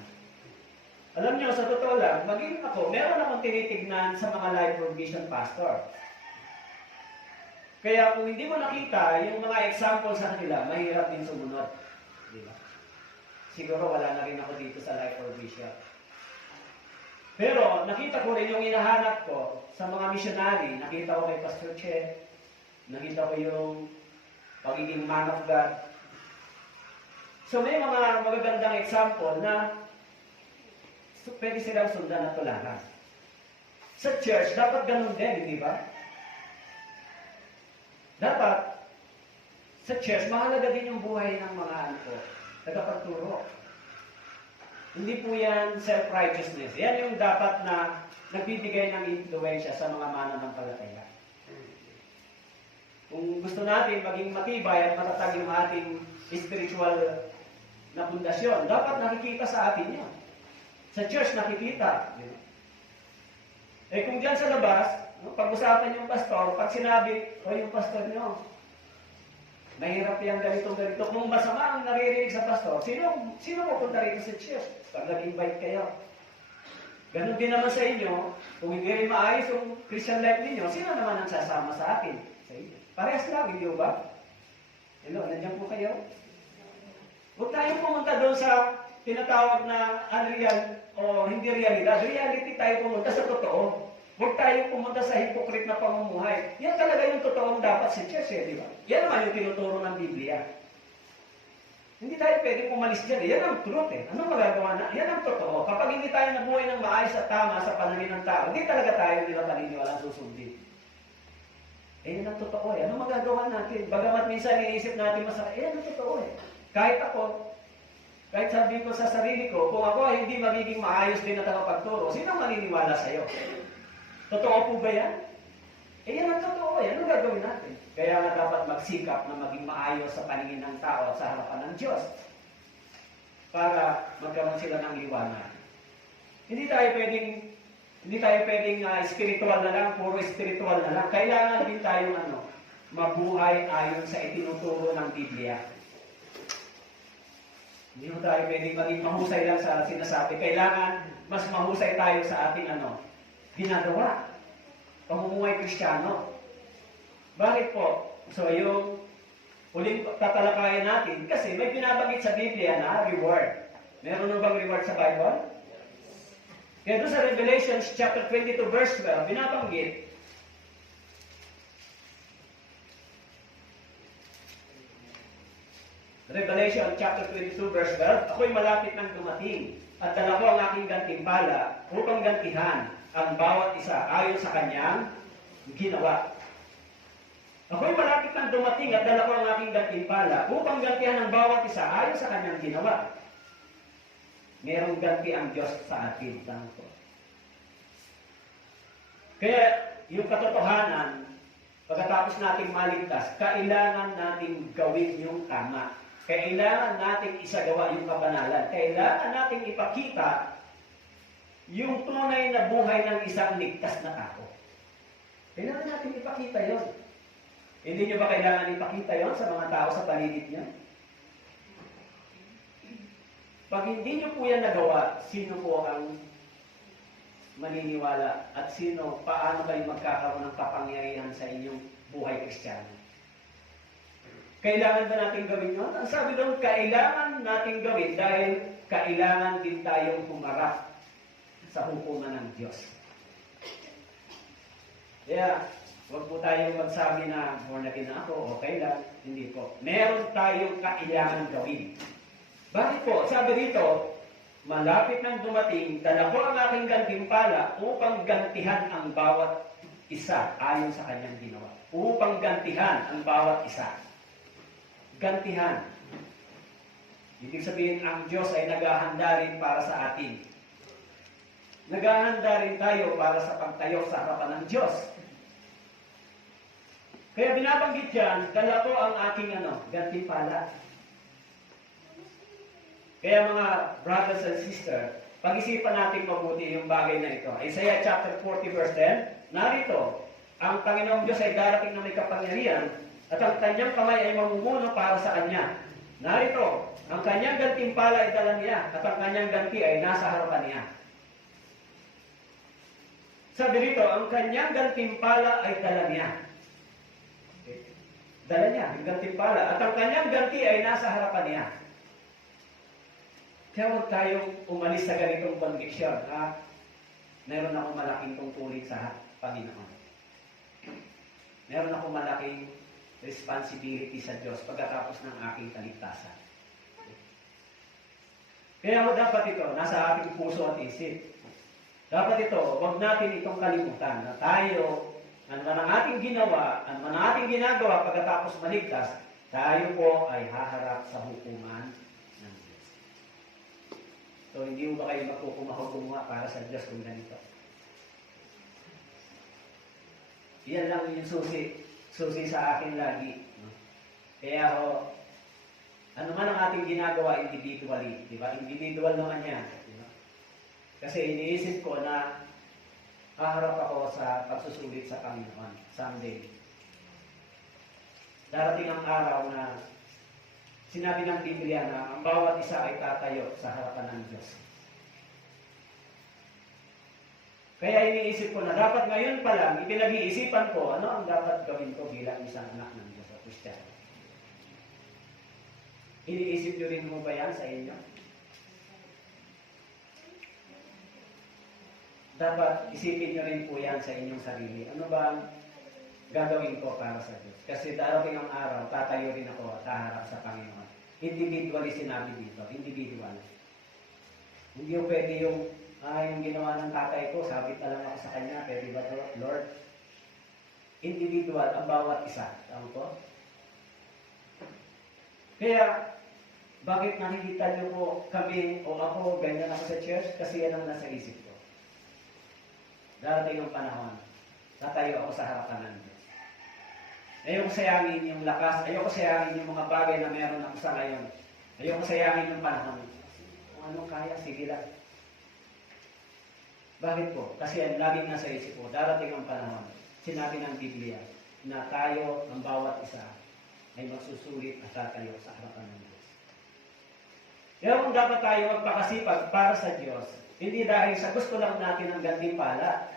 Alam niyo, sa totoo lang, maging ako, meron akong tinitignan sa mga life provision pastor. Kaya kung hindi mo nakita yung mga example sa kanila, mahirap din sumunod. Di ba? Siguro wala na rin ako dito sa life provision. Pero nakita ko rin yung hinahanap ko sa mga missionary. Nakita ko kay Pastor Che. Nakita ko yung pagiging man of God. So may mga magagandang example na pwede silang sundan at tularan. Sa church, dapat ganun din, di ba? Dapat, sa church, mahalaga din yung buhay ng mga tagapagturo. Hindi po yan self-righteousness. Yan yung dapat na nagbibigay ng influensya sa mga mananampalataya. Kung gusto natin maging matibay at matatag yung ating spiritual na pundasyon, dapat nakikita sa atin yun. Sa church nakikita. Eh kung dyan sa labas, no? Pag-usapan yung pastor, pag sinabi, o yung pastor nyo, mahirap yan ganito. Kung masama ang naririnig sa pastor, sino pupunta rito sa church? Pag nag-invite kayo. Ganon din naman sa inyo, kung hindi rin maayos yung Christian life ninyo, sino naman ang sasama sa akin? Sa inyo. Parehas lang, hindi ba? Hello, nandiyan po kayo? Huwag tayong pumunta doon sa tinatawag na unreal o hindi realidad. Reality tayo pumunta sa totoo. Huwag tayong pumunta sa hypocrite na pamumuhay. Yan talaga yung totoong dapat sa church, di ba? Yan naman yung tinuturo ng Biblia. Hindi tayo pwedeng umalis dyan. Yan ang truth Ano magagawa na? Yan ang totoo. Kapag hindi tayo nabuhay ng maayos at tama sa panangin ng tao, hindi talaga tayo nila paniniwalang susundin. Yan ang totoo Ano magagawa natin? Bagamat minsan iniisip natin masakit, yan ang totoo Kahit ako, kahit sabi ko sa sarili ko, kung ako ay hindi magiging maayos din na tagapagturo, sino maniniwala sa'yo? Totoo po ba yan? Yan ang totoo Ano gagawin natin? Kaya nga dapat magsikap na maging maayos sa paningin ng tao at sa harapan ng Diyos para magkaroon sila ng liwanag. Hindi tayo pwedeng spiritual na lang, puro spiritual na lang. Kailangan din tayong mabuhay ayon sa itinuturo ng Biblia. Hindi mo tayo pwedeng maging mahusay lang sa sinasabi. Kailangan mas mahusay tayo sa ating ginagawa. Pamumuhay Kristiyano. Bakit po? So yung uling tatalakayan natin, kasi may binabanggit sa Biblia na reward. Meron na bang reward sa Bible? Kaya doon sa Revelation chapter 22 verse 12, binabanggit, Revelation chapter 22 verse 12, ako'y malapit nang dumating at dala ko ang aking gantimpala upang gantihan ang bawat isa ayon sa kanyang ginawa. Ako'y malapit nang dumating at dala ko ang aking gantimpala upang gantihan ang bawat isa ayon sa kanyang ginawa. Merong ganti ang Diyos sa atin. Kaya yung katotohanan, pagkatapos nating maligtas, kailangan nating gawin yung tama. Kailangan nating isagawa yung kabanalan. Kailangan nating ipakita yung tunay na buhay ng isang ligtas na tao. Kailangan natin ipakita yon. Hindi nyo ba kailangan ipakita yon sa mga tao sa paligid nyo? Pag hindi nyo po yan nagawa, sino po ang maniniwala at paano kayo magkakaroon ng kapangyarihan sa inyong buhay Kristiyano? Kailangan ba natin gawin yun? Ang sabi doon, kailangan natin gawin dahil kailangan din tayong humarap sa hukuman ng Diyos. Kaya, huwag po tayong magsabi na born again na ako, okay lang. Hindi po. Meron tayong kailangan gawin. Bakit po? Sabi rito, malapit nang dumating, dala ko ang aking gantimpala upang gantihan ang bawat isa ayon sa kanyang ginawa. Upang gantihan ang bawat isa. Gantihan. Ibig sabihin, ang Diyos ay naghahanda rin para sa atin. Naghahanda rin tayo para sa pagtayo sa harapan ng Diyos. Kaya binabanggit dyan, dala ko ang aking gantimpala. Kaya mga brothers and sisters, pag-isipan natin mabuti yung bagay na ito. Isaiah chapter 40 verse 10, narito, ang Panginoong Diyos ay darating na may kapangyarihan at ang kanyang kamay ay mamumuno para sa kanya. Narito, ang kanyang gantimpala ay dala niya at ang kanyang ganti ay nasa harapan niya. Sabi rito, ang kanyang gantimpala ay dala niya. Dala niya, yung gantimpala. At ang kanyang ganti ay nasa harapan niya. Kaya huwag tayong umalis sa ganitong conviction na meron akong malaking tungkulin sa Panginoon. Meron akong malaking responsibility sa Diyos pagkatapos ng aking kaligtasan. Kaya dapat ito, nasa ating puso at isip. Dapat ito, huwag natin itong kalimutan na tayo, ano man ang ating ginawa, ano man ang ating ginagawa pagkatapos maligtas, tayo po ay haharap sa hukuman ng Diyos. So, hindi mo ba kayo magkukumahog-kumuha para sa Diyos kung ganito? Yan lang yung susi sa akin lagi. Kaya ano man ang ating ginagawa individually, di ba? Individual naman yan. Di ba? Kasi iniisip ko na haharap ako sa pagsusulit sa Panginoon someday. Darating ang araw na sinabi ng Biblia na ang bawat isa ay tatayo sa harapan ng Diyos. Kaya iniisip ko na dapat ngayon pa lang, ipinag-iisipan ko ano ang dapat gawin ko bilang isang anak ng Diyos o Kristiyano. Iniisip nyo rin mo ba yan sa inyo? Dapat isipin nyo rin po yan sa inyong sarili. Ano ba ang gagawin ko para sa Diyos? Kasi darating ang araw, tatayo rin ako at haharap sa Panginoon. Individually sinabi dito, individual. Hindi yung pwede yung ginawa ng tatay ko, sabit na lang ako sa kanya, pwede ba to, Lord? Individual, ang bawat isa. Tama po? Kaya, bakit nakikita niyo po kami o ako, ganyan ako sa church? Kasi yan ang nasa isip ko. Darating ang panahon, tatayo ako sa harapan ng Diyos. Ayoko sayangin yung lakas, ayoko sayangin yung mga bagay na meron ako sa ngayon. Ayoko sayangin yung panahon. Kung anong kaya, sige lang. Bakit po? Kasi laging nasa isip ko, darating ang panahon, sinabi ng Biblia, na tayo, ang bawat isa, ay magsusulit at tatayo sa harapan ng Diyos. Kaya kung dapat tayo magpakasipag para sa Diyos, hindi dahil sa gusto lang natin ang gantimpala.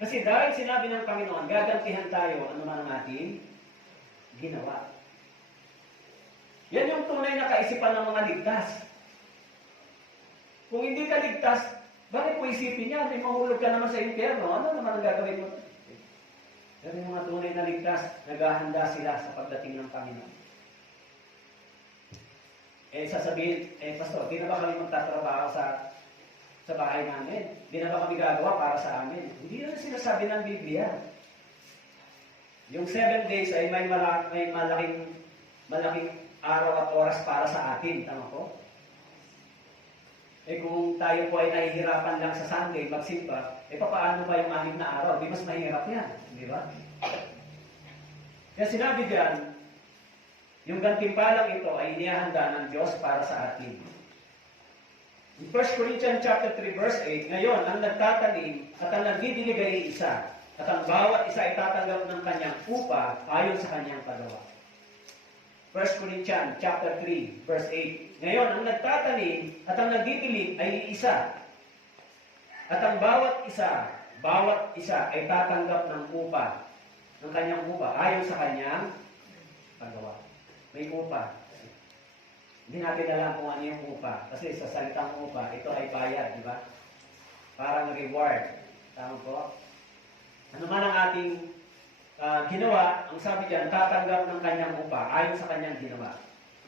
Kasi dahil sinabi ng Panginoon, gagantihan tayo ano man ang ating ginawa. Yan yung tunay na kaisipan ng mga ligtas. Kung hindi ka ligtas, bakit po isipin niya, may mahulog ka naman sa impyerno, ano naman ang gagawin mo? Pero yung mga tunay na ligtas, naghahanda sila sa pagdating ng Panginoon. Sasabihin, Pastor, di na ba kami magtatrabaho sa bahay namin? Di na ba kami gagawa para sa amin? Hindi na sinasabi ng Biblia. Yung 7 days ay may malaking araw at oras para sa atin. Tama po? Kung tayo po ay nahihirapan lang sa Sunday, magsimba, paano ba yung 6 na araw? Di mas mahirap yan. Di ba? Kaya sinabi diyan, yung gantimpalang ito ay inihanda ng Diyos para sa atin. In 1 Corinthians chapter 3 verse 8, ngayon, ang nagtatanim at ang nagdidilig ay isa, at ang bawat isa ay tatanggap ng kanyang upa ayon sa kanyang pagawa. 1 Corinthians chapter 3 verse 8, ngayon, ang nagtatanim at ang nagdidilig ay isa, at ang bawat isa ay tatanggap ng upa, ng kanyang upa ayon sa kanyang pagawa. May upa. Hindi natin alam kung ano yung upa. Kasi sa salitang upa, ito ay bayad, di ba? Parang reward. Tama po? Ano man ang ating ginawa, ang sabi diyan, tatanggap ng kanyang upa ayon sa kanyang ginawa.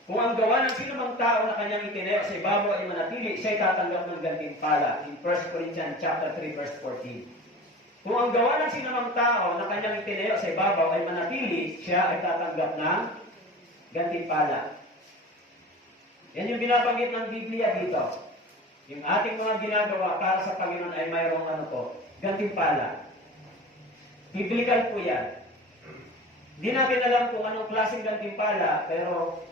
Kung ang gawa ng sinumang tao na kanyang itinayo sa ibabaw ay manatili, siya ay tatanggap ng gantimpala. In 1 Corinthians chapter 3 verse 14. Kung ang gawa ng sinumang tao na kanyang itinayo sa ibabaw ay manatili, siya ay tatanggap ng gantimpala. Yan yung binabanggit ng Biblia dito. Yung ating mga ginagawa para sa Panginoon ay mayroong gantimpala. Biblical po yan. Hindi natin alam kung anong klaseng gantimpala, pero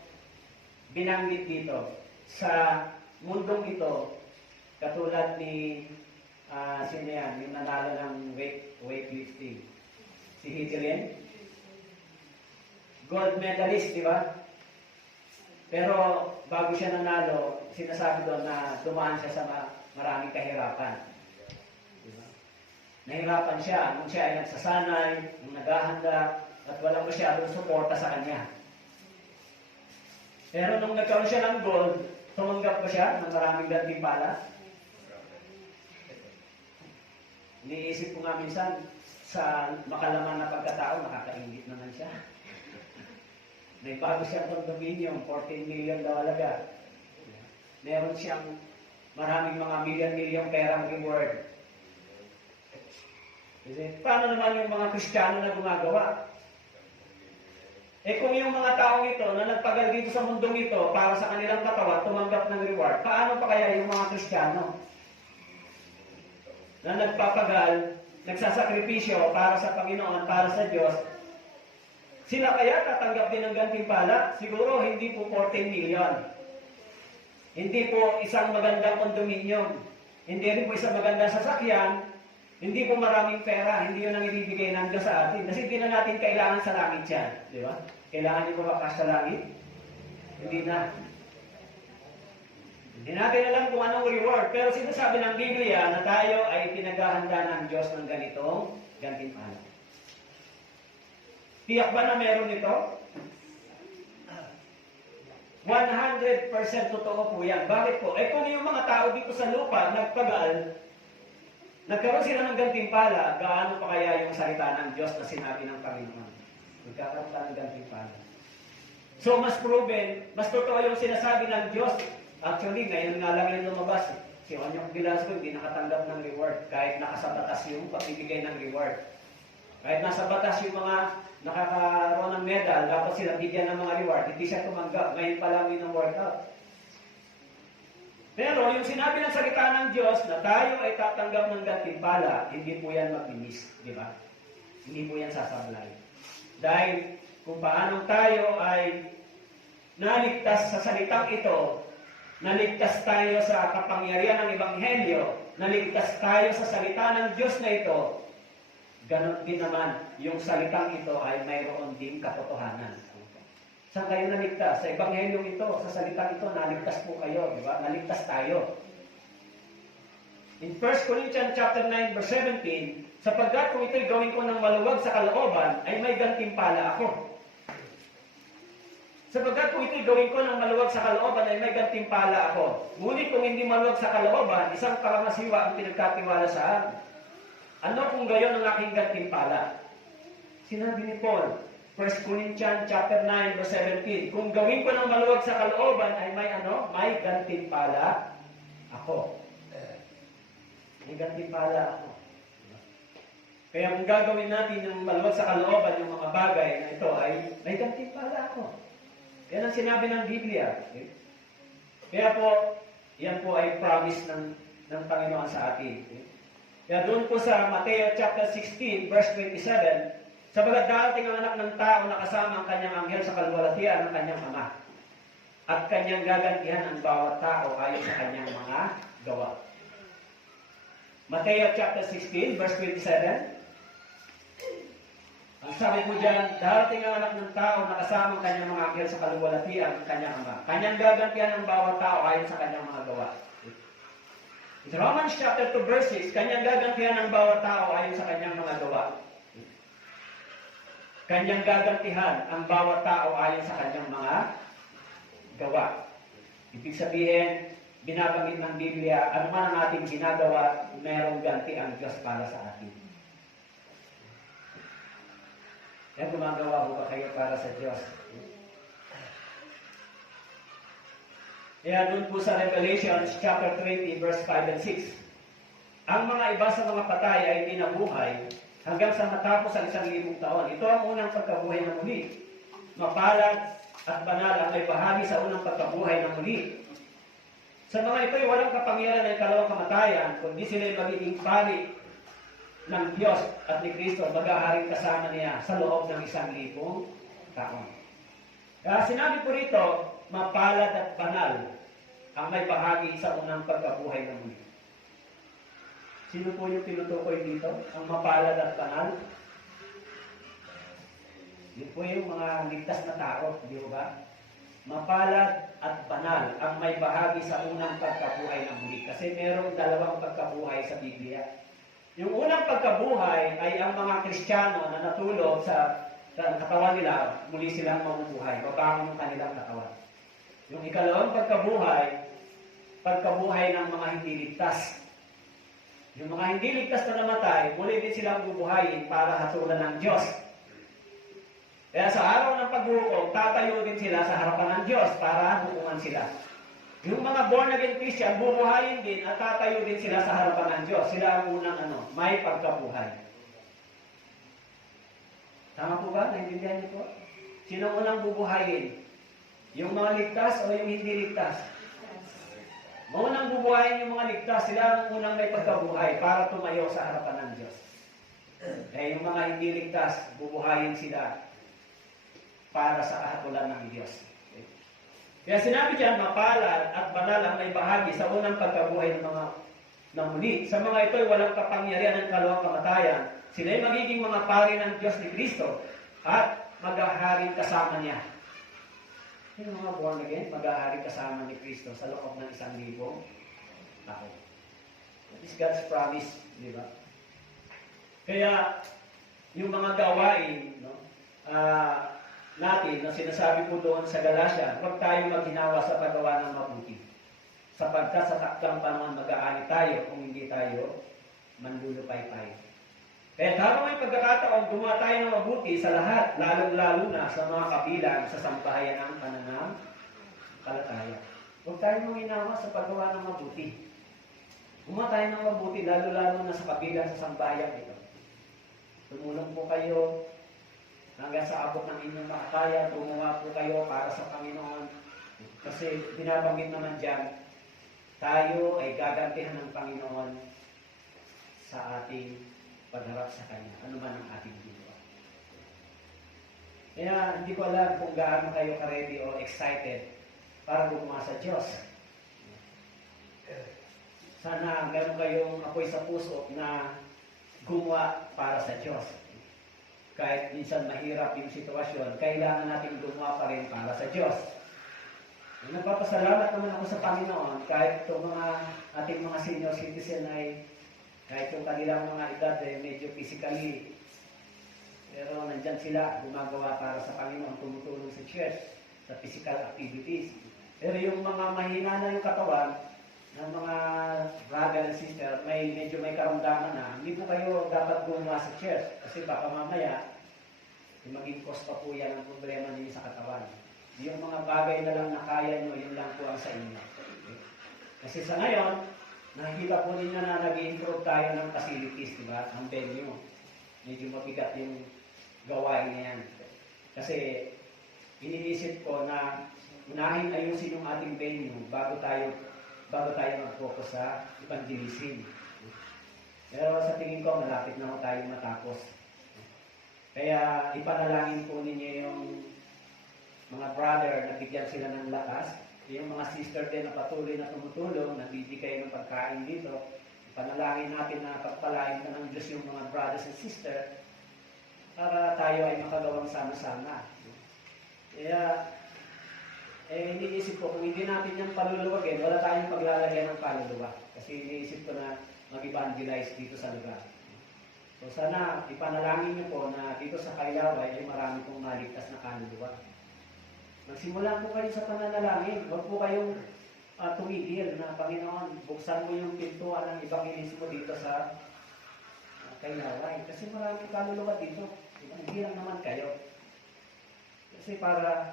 binanggit dito. Sa mundong ito, katulad ni sino yan, yung nanalo ng weightlifting. Si Hidrin. Gold medalist, di ba? Pero bago siya nanalo, sinasabi doon na dumaan siya sa maraming kahirapan. Diba? Nahirapan siya nung siya ay nagsasanay, nung naghahanda, at walang masyadong suporta sa kanya. Pero nung nagkaroon siya ng gold, tumanggap ba siya ng maraming gantimpala? Iniisip ko nga minsan, sa makalaman na pagkatao, nakakaingit naman siya. May bago siyang condominium, 14 million daw alaga. Meron siyang maraming mga million perang reward. Kasi, paano naman yung mga Kristiyano na gumagawa? Kung yung mga taong ito na nagpagal dito sa mundong ito para sa kanilang katawan, tumanggap ng reward, paano pa kaya yung mga Kristiyano na nagpapagal, nagsasakripisyo para sa Panginoon, para sa Diyos? Sila kaya tatanggap din ng gantimpala? Siguro hindi po 14 million. Hindi po isang magandang kondominium. Hindi rin po isang magandang sasakyan. Hindi po maraming pera, hindi yun ang ibibigay ng Diyos sa atin. Kasi hindi na natin kailangan sa langit yan. Di ba? Kailangan niyo ba makakas sa langit? Hindi na. Hindi natin alam kung anong reward. Pero sinasabi ng Biblia na tayo ay pinaghahanda ng Diyos ng ganitong gantimpala. Tiyak ba na meron ito? 100% totoo po yan. Bakit po? Eh kung yung mga tao dito sa lupa nagpagal, nagkaroon sila ng gantimpala, gaano pa kaya yung salita ng Diyos na sinabi ng Panginoon? Nagkakaroon tayo ng gantimpala. So mas proven, mas totoo yung sinasabi ng Diyos. Actually, ngayon nga lang yung lumabas. Si Onyok Velasco hindi nakatanggap ng reward kahit nakasabatas yung pagbibigay ng reward. Kahit nasa batas yung mga nakakaroon ng medal, dapat sila bigyan ng mga reward, hindi siya tumanggap. Ngayon pa lang yung workout. Pero yung sinabi ng salita ng Diyos na tayo ay tatanggap ng gantimpala, hindi po yan mabinis, di ba? Hindi po yan sasablay. Dahil kung paano tayo ay naligtas sa salitang ito, naligtas tayo sa kapangyarihan ng Ebanghelyo, naligtas tayo sa salita ng Diyos na ito, ganon din naman, yung salitang ito ay mayroon ding katotohanan. Saan kayo naligtas? Sa Ebanghelyo ito, sa salitang ito, naligtas po kayo, di ba? Naligtas tayo. In 1 Corinthians chapter 9, verse 17, sapagkat kung ito'y gawin ko ng maluwag sa kalooban, ay may gantimpala ako. Sapagkat kung ito'y gawin ko ng maluwag sa kalooban, ay may gantimpala ako. Ngunit kung hindi maluwag sa kalooban, isang pangasiwa ang pinagkatiwala sa akin. Ano kung gayon ang aking gantimpala? Sinabi ni Paul, 1 Corinthians chapter 9, verse 17, kung gawin ko ng maluwag sa kalooban, ay may ano? May gantimpala ako. May gantimpala ako. Kaya kung gagawin natin ng maluwag sa kalooban yung mga bagay na ito, ay may gantimpala ako. Yan ang sinabi ng Biblia. Okay? Kaya po, yan po ay promise ng Panginoon sa atin. Okay? Kaya doon po sa Mateo chapter 16, verse 27, sabagat darating ang anak ng tao na kasama ang kanyang anghel sa kalwalatian ng kanyang ama. At kanyang gagantihan ang bawat tao ayon sa kanyang mga gawa. Mateo chapter 16, verse 27. Ang sabi po dyan, darating ang anak ng tao na kasama ang kanyang mga anghel sa kalwalatian ng kanyang ama. Kanyang gagantihan ang bawat tao ayon sa kanyang mga gawa. In Romans chapter 2, verse 6, kanyang gagantihan ang bawat tao ayon sa kanyang mga gawa. Kanyang gagantihan ang bawat tao ayon sa kanyang mga gawa. Ibig sabihin, binabanggit ng Biblia, ano man ang ating ginagawa, mayroong ganti ang Diyos para sa atin. Kaya gumagawa ko ba kayo para sa Diyos? Kaya doon po sa Revelation chapter 20, verse 5 and 6, ang mga iba sa mga patay ay hindi nabuhay hanggang sa matapos ang 1,000 taon. Ito ang unang pagkabuhay na muli. Mapalad at banal ang may bahagi sa unang pagkabuhay na muli. Sa mga ito'y walang kapangyarihan ng ikalawang kamatayan, kundi sila'y magiging pari ng Diyos at ni Kristo, mag-aaring kasama niya sa loob ng 1,000 taon. Kaya sinabi po rito, mapalad at banal ang may bahagi sa unang pagkabuhay na muli. Sino po yung tinutukoy dito? Ang mapalad at banal? Yun po yung mga ligtas na tao, di ba? Mapalad at banal ang may bahagi sa unang pagkabuhay na muli. Kasi merong dalawang pagkabuhay sa Biblia. Yung unang pagkabuhay ay ang mga Kristiyano na natulog sa katawan nila, muli silang mabubuhay, babangon ang kanilang katawan. Yung ikalawang pagkabuhay ng mga hindi ligtas. Yung mga hindi ligtas na namatay, muli din silang bubuhayin para hatulan ng Diyos. Kaya sa araw ng paghukom, tatayo din sila sa harapan ng Diyos para hukuman sila. Yung mga born-again Christian, bubuhayin din at tatayo din sila sa harapan ng Diyos. Sila ang unang may pagkabuhay. Tama po ba? Naintindihan niyo po? Sino unang bubuhayin? Yung mga ligtas o yung hindi ligtas? Maunang bubuhayin yung mga ligtas, sila ang unang may pagkabuhay para tumayo sa harapan ng Diyos. Kaya yung mga hindi ligtas, bubuhayin sila para sa kahatulan ng Diyos. Okay? Kaya sinabi diyan, mapalad at banal ang may bahagi sa unang pagkabuhay ng mga na muli. Sa mga ito ay walang kapangyarihan ng kalawang kamatayan. Sila ay magiging mga pari ng Diyos ni Kristo at mag-ahari kasama niya. Yung mga born again, mag-ahari kasama ni Kristo sa loob ng 1,000 tao. That is God's promise, di ba? Kaya, yung mga gawain, no, natin na sinasabi po doon sa Galatia, huwag tayo maghinawa sa paggawa ng mabuti. Sapagkat sa takdang panahon mag-aani tayo kung hindi tayo manlulupay-pay. Kaya tama may pagkakataon, gumawa tayo ng mabuti sa lahat, lalong-lalo na sa mga kabilang sa sambahayan ng pananampalataya. Huwag tayo manghinawa sa paggawa ng mabuti. Gumawa tayo ng mabuti, lalo-lalo na sa kabilang sa sambahayan ito. Tumulong po kayo hanggang sa abot ng inyong makakaya, gumawa po kayo para sa Panginoon. Kasi binabanggit naman dyan, tayo ay gagantihan ng Panginoon sa ating pagharap sa Kanya, ano man ang ating ginawa. Kaya hindi ko alam kung gaano kayo ka-ready o excited para gumawa sa Diyos. Sana meron kayong apoy sa puso na gumawa para sa Diyos. Kahit minsan mahirap yung sitwasyon, kailangan natin gumawa pa rin para sa Diyos. Nagpapasalamat naman ako sa Panginoon kahit itong ating mga senior citizen ay kahit yung kanilang mga edad medyo physically, pero nandyan sila gumagawa para sa Panginoon, tumutulong sa church, sa physical activities. Pero yung mga mahina na yung katawan ng mga brother and sister, medyo may karamdaman na, hindi po kayo dapat gumawa sa church kasi baka mamaya maging cause pa po yan ang problema ninyo sa katawan. Yung mga bagay na lang na kaya nyo, yun lang po ang sa inyo. Okay? Kasi sa ngayon, nakikita po ninyo na nag-improve tayo ng facilities, di ba? Ang venue. Medyo mabigat yung gawain na yan. Kasi iniisip ko na unahin ayusin yung ating venue bago tayo mag-focus sa evangelism. Pero sa tingin ko, malapit na tayo matapos. Kaya ipanalangin po ninyo yung mga brother na bigyan sila ng lakas, yung mga sister din na patuloy na tumutulong, nagbibigay ng pagkain dito. Panalangin natin na pagpalain ka ng Diyos yung mga brothers and sister para tayo ay makagawang sama-sama. Kaya, iniisip ko, kung hindi natin yung paluluwagin, wala tayong paglalagyan ng paluluwag. Kasi iniisip ko na mag-evangelize dito sa lugar. So sana, ipanalangin niyo po na dito sa Kailaway ay marami pong maligtas na kaluluwa. Magsimula po kayo sa pananalangin. Huwag po kayong tumigil na, Panginoon, buksan mo yung pintuan ng evangelismo dito sa Kailaway. Kasi maraming kaluluwa dito. Hindi lang naman kayo. Kasi para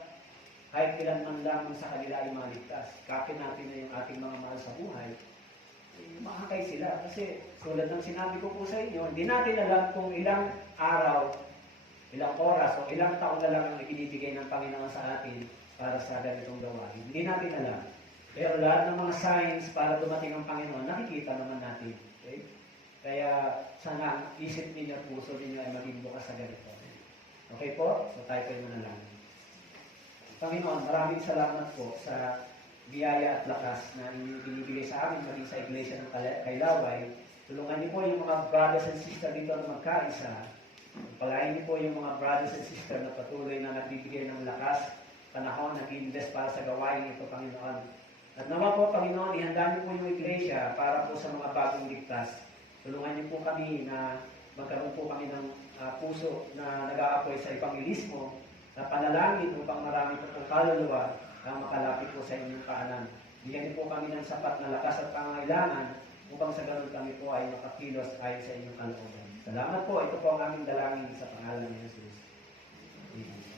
kahit ilan man lamang sa kanila ay maligtas, kapin natin na yung ating mga mahal sa buhay, makakay sila. Kasi tulad ng sinabi ko po sa inyo, hindi natin alam kung ilang araw, ilang oras o ilang taon na lang ang ibinibigay ng Panginoon sa atin para sa ganitong gawain. Hindi natin alam. Pero lahat ng mga signs para dumating ang Panginoon, nakikita naman natin. Okay? Kaya sana isip ninyo at puso ninyo ay maging bukas sa ganito. Okay po? So tayo po yung manalangin. Panginoon, maraming salamat po sa biyaya at lakas na inyong binibigay sa amin maging sa Iglesia ng Kailaway. Tulungan niyo po yung mga brothers and sisters dito na magkaisa. Palain niyo po yung mga brothers and sisters na patuloy na nagbibigay ng lakas, panahon, nag-invest para sa gawain ito, Panginoon. At nawa po, Panginoon, ihanda niyo po yung iglesia para po sa mga bagong ligtas. Tulungan niyo po kami na magkaroon po kami ng puso na nag-aapoy sa evangelismo, na panalangin upang marami po po kaluluwa na makalapit po sa inyong paanan. Bigyan niyo po kami ng sapat na lakas at pangailangan upang sa ganun kami po ay makakilos ayon sa inyong kalooban. Salamat po. Ito po ang aming dalangin sa pangalan ni Jesus. Amen.